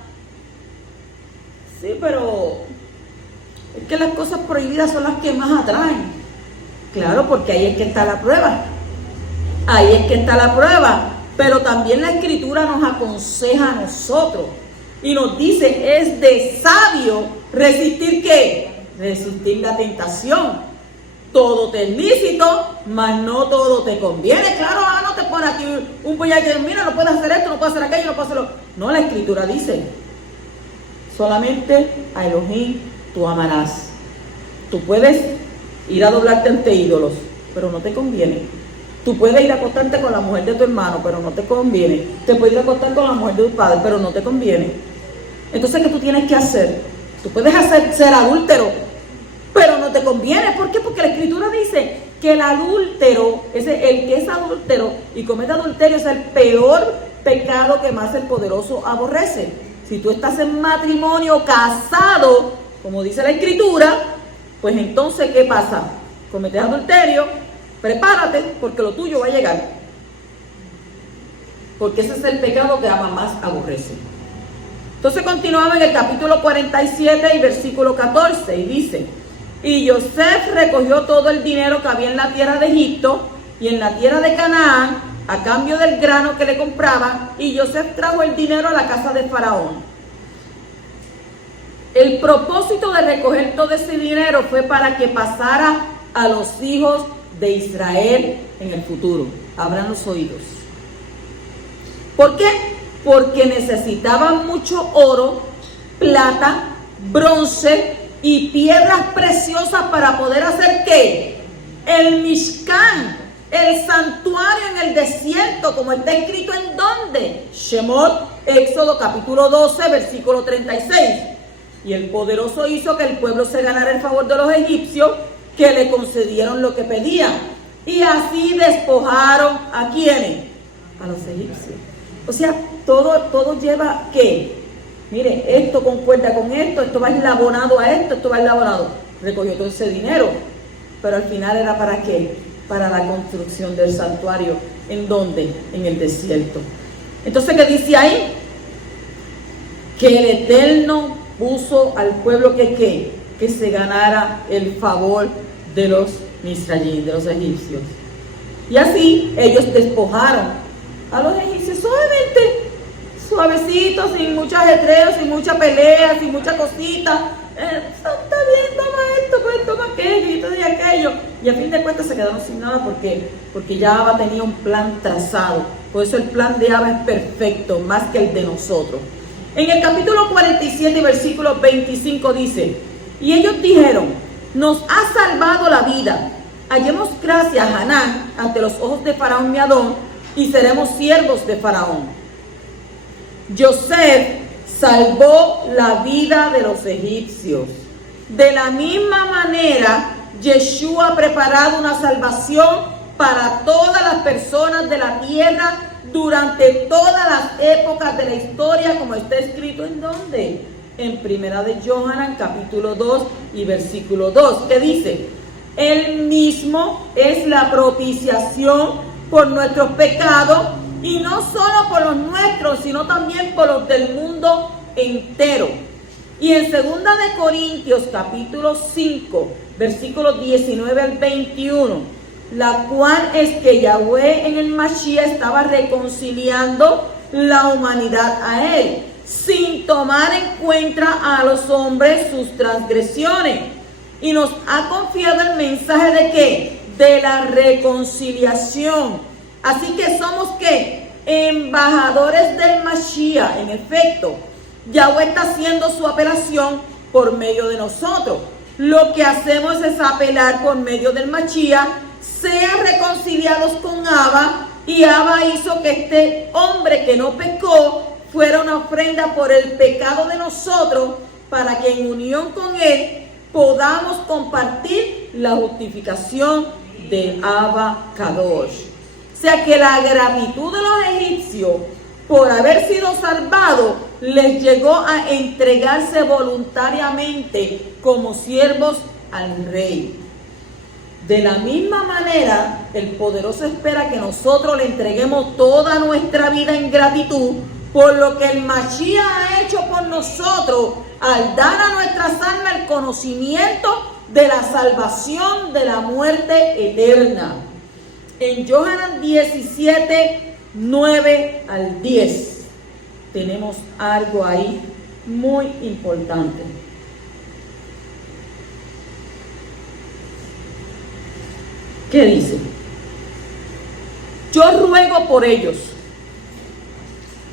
sí, pero es que las cosas prohibidas son las que más atraen. Claro, porque ahí es que está la prueba. Ahí es que está la prueba. Pero también la Escritura nos aconseja a nosotros y nos dice, es de sabio resistir ¿qué? Resistir la tentación. Todo te es lícito, mas no todo te conviene. Claro, no te pone aquí un puñal que mira, no puedes hacer esto, no puedes hacer aquello, no puedes hacerlo. No, la Escritura dice, solamente a Elohim tú amarás. Tú puedes ir a doblarte ante ídolos, pero no te conviene. Tú puedes ir a acostarte con la mujer de tu hermano, pero no te conviene. Te puedes ir a acostar con la mujer de tu padre, pero no te conviene. Entonces, ¿qué tú tienes que hacer? Tú puedes ser adúltero, pero no te conviene. ¿Por qué? Porque la Escritura dice que el adúltero, el que es adúltero y comete adulterio es el peor pecado que más el poderoso aborrece. Si tú estás en matrimonio, casado, como dice la Escritura, pues entonces, ¿qué pasa? Cometes adulterio. Prepárate, porque lo tuyo va a llegar. Porque ese es el pecado que ama más aborrece. Entonces continuamos en el capítulo 47 y versículo 14. Y dice, y Yosef recogió todo el dinero que había en la tierra de Egipto y en la tierra de Canaán, a cambio del grano que le compraban. Y Yosef trajo el dinero a la casa de Faraón. El propósito de recoger todo ese dinero fue para que pasara a los hijos de Israel en el futuro. Abran los oídos. ¿Por qué? Porque necesitaban mucho oro, plata, bronce y piedras preciosas para poder hacer ¿qué? El Mishkan, el santuario en el desierto, como está escrito en ¿dónde? Shemot, Éxodo capítulo 12, versículo 36. Y el poderoso hizo que el pueblo se ganara el favor de los egipcios, que le concedieron lo que pedían. Y así despojaron ¿a quiénes? A los egipcios. O sea, todo lleva ¿qué? Mire, esto concuerda con esto va eslabonado a esto va eslabonado. Recogió todo ese dinero, pero al final era ¿para qué? Para la construcción del santuario. ¿En dónde? En el desierto. Entonces, ¿qué dice ahí? Que el Eterno puso al pueblo que se ganara el favor de los misrayim, de los egipcios. Y así ellos despojaron a los egipcios suavemente, suavecitos, sin mucho ajetreo, sin mucha pelea, sin mucha cosita. Está bien, toma esto, pues toma aquello y todo y aquello. Y a fin de cuentas se quedaron sin nada porque ya Abba tenía un plan trazado. Por eso el plan de Abba es perfecto, más que el de nosotros. En el capítulo 47, versículo 25 dice, y ellos dijeron, nos ha salvado la vida. Hallemos gracia a Hanán ante los ojos de Faraón mi Adón, y seremos siervos de Faraón. Yosef salvó la vida de los egipcios. De la misma manera, Yeshua ha preparado una salvación para todas las personas de la tierra durante todas las épocas de la historia, como está escrito en ¿dónde? En Primera de Yohanan, capítulo 2 y versículo 2, que dice, Él mismo es la propiciación por nuestros pecados, y no solo por los nuestros, sino también por los del mundo entero. Y en 2 de Corintios, capítulo 5, versículos 19 al 21, la cual es que Yahweh en el Mashiach estaba reconciliando la humanidad a Él, sin tomar en cuenta a los hombres sus transgresiones. Y nos ha confiado el mensaje de ¿qué? De la reconciliación. Así que somos ¿qué? Embajadores del Mashiach. En efecto, Yahweh está haciendo su apelación por medio de nosotros. Lo que hacemos es apelar por medio del Mashiach, sean reconciliados con Abba, y Abba hizo que este hombre que no pecó fuera una ofrenda por el pecado de nosotros, para que en unión con él podamos compartir la justificación de Abba Kadosh. O sea que la gratitud de los egipcios por haber sido salvados les llegó a entregarse voluntariamente como siervos al rey. De la misma manera, el poderoso espera que nosotros le entreguemos toda nuestra vida en gratitud por lo que el Mashiach ha hecho por nosotros al dar a nuestras almas el conocimiento de la salvación de la muerte eterna. En Yohanan 17, 9 al 10, tenemos algo ahí muy importante. ¿Qué dice? Yo ruego por ellos.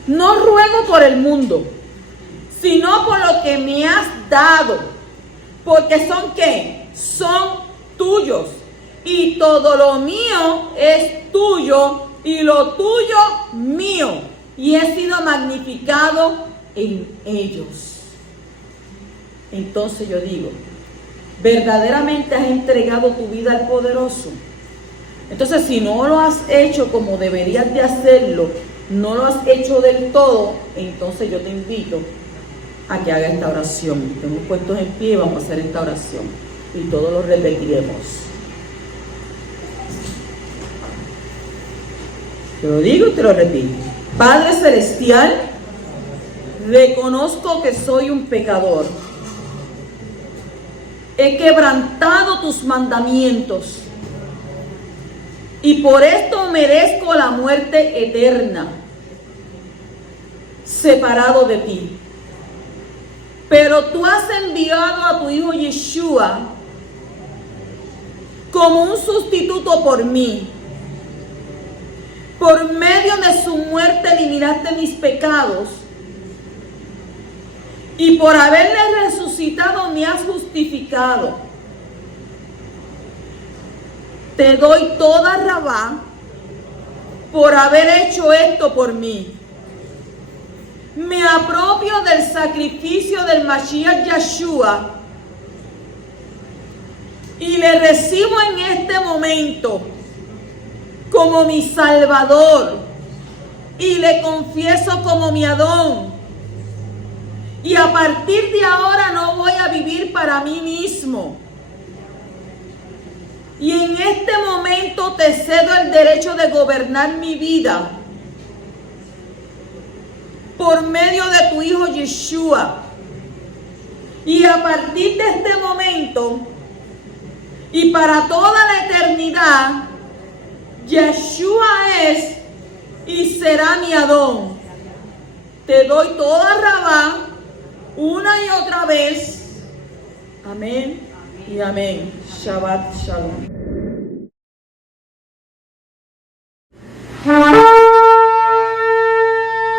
No ruego por el mundo, sino por lo que me has dado. Porque son ¿qué? Son tuyos. Y todo lo mío es tuyo, y lo tuyo mío. Y he sido magnificado en ellos. Entonces yo digo, ¿verdaderamente has entregado tu vida al poderoso? Entonces, si no lo has hecho como deberías de hacerlo, no lo has hecho del todo, entonces yo te invito a que haga esta oración. Estamos puestos en pie y vamos a hacer esta oración. Y todos lo repetiremos. Te lo digo y te lo repito. Padre Celestial, reconozco que soy un pecador. He quebrantado tus mandamientos. Y por esto merezco la muerte eterna, separado de ti. Pero tú has enviado a tu Hijo Yeshua como un sustituto por mí. Por medio de su muerte eliminaste mis pecados. Y por haberle resucitado me has justificado. Te doy toda rabá por haber hecho esto por mí. Me apropio del sacrificio del Mashiach Yeshua y le recibo en este momento como mi Salvador y le confieso como mi Adón. Y a partir de ahora no voy a vivir para mí mismo. Y en este momento te cedo el derecho de gobernar mi vida por medio de tu Hijo Yeshua. Y a partir de este momento y para toda la eternidad, Yeshua es y será mi Adón. Te doy toda rabá una y otra vez. Amén y amén. Shabbat Shalom.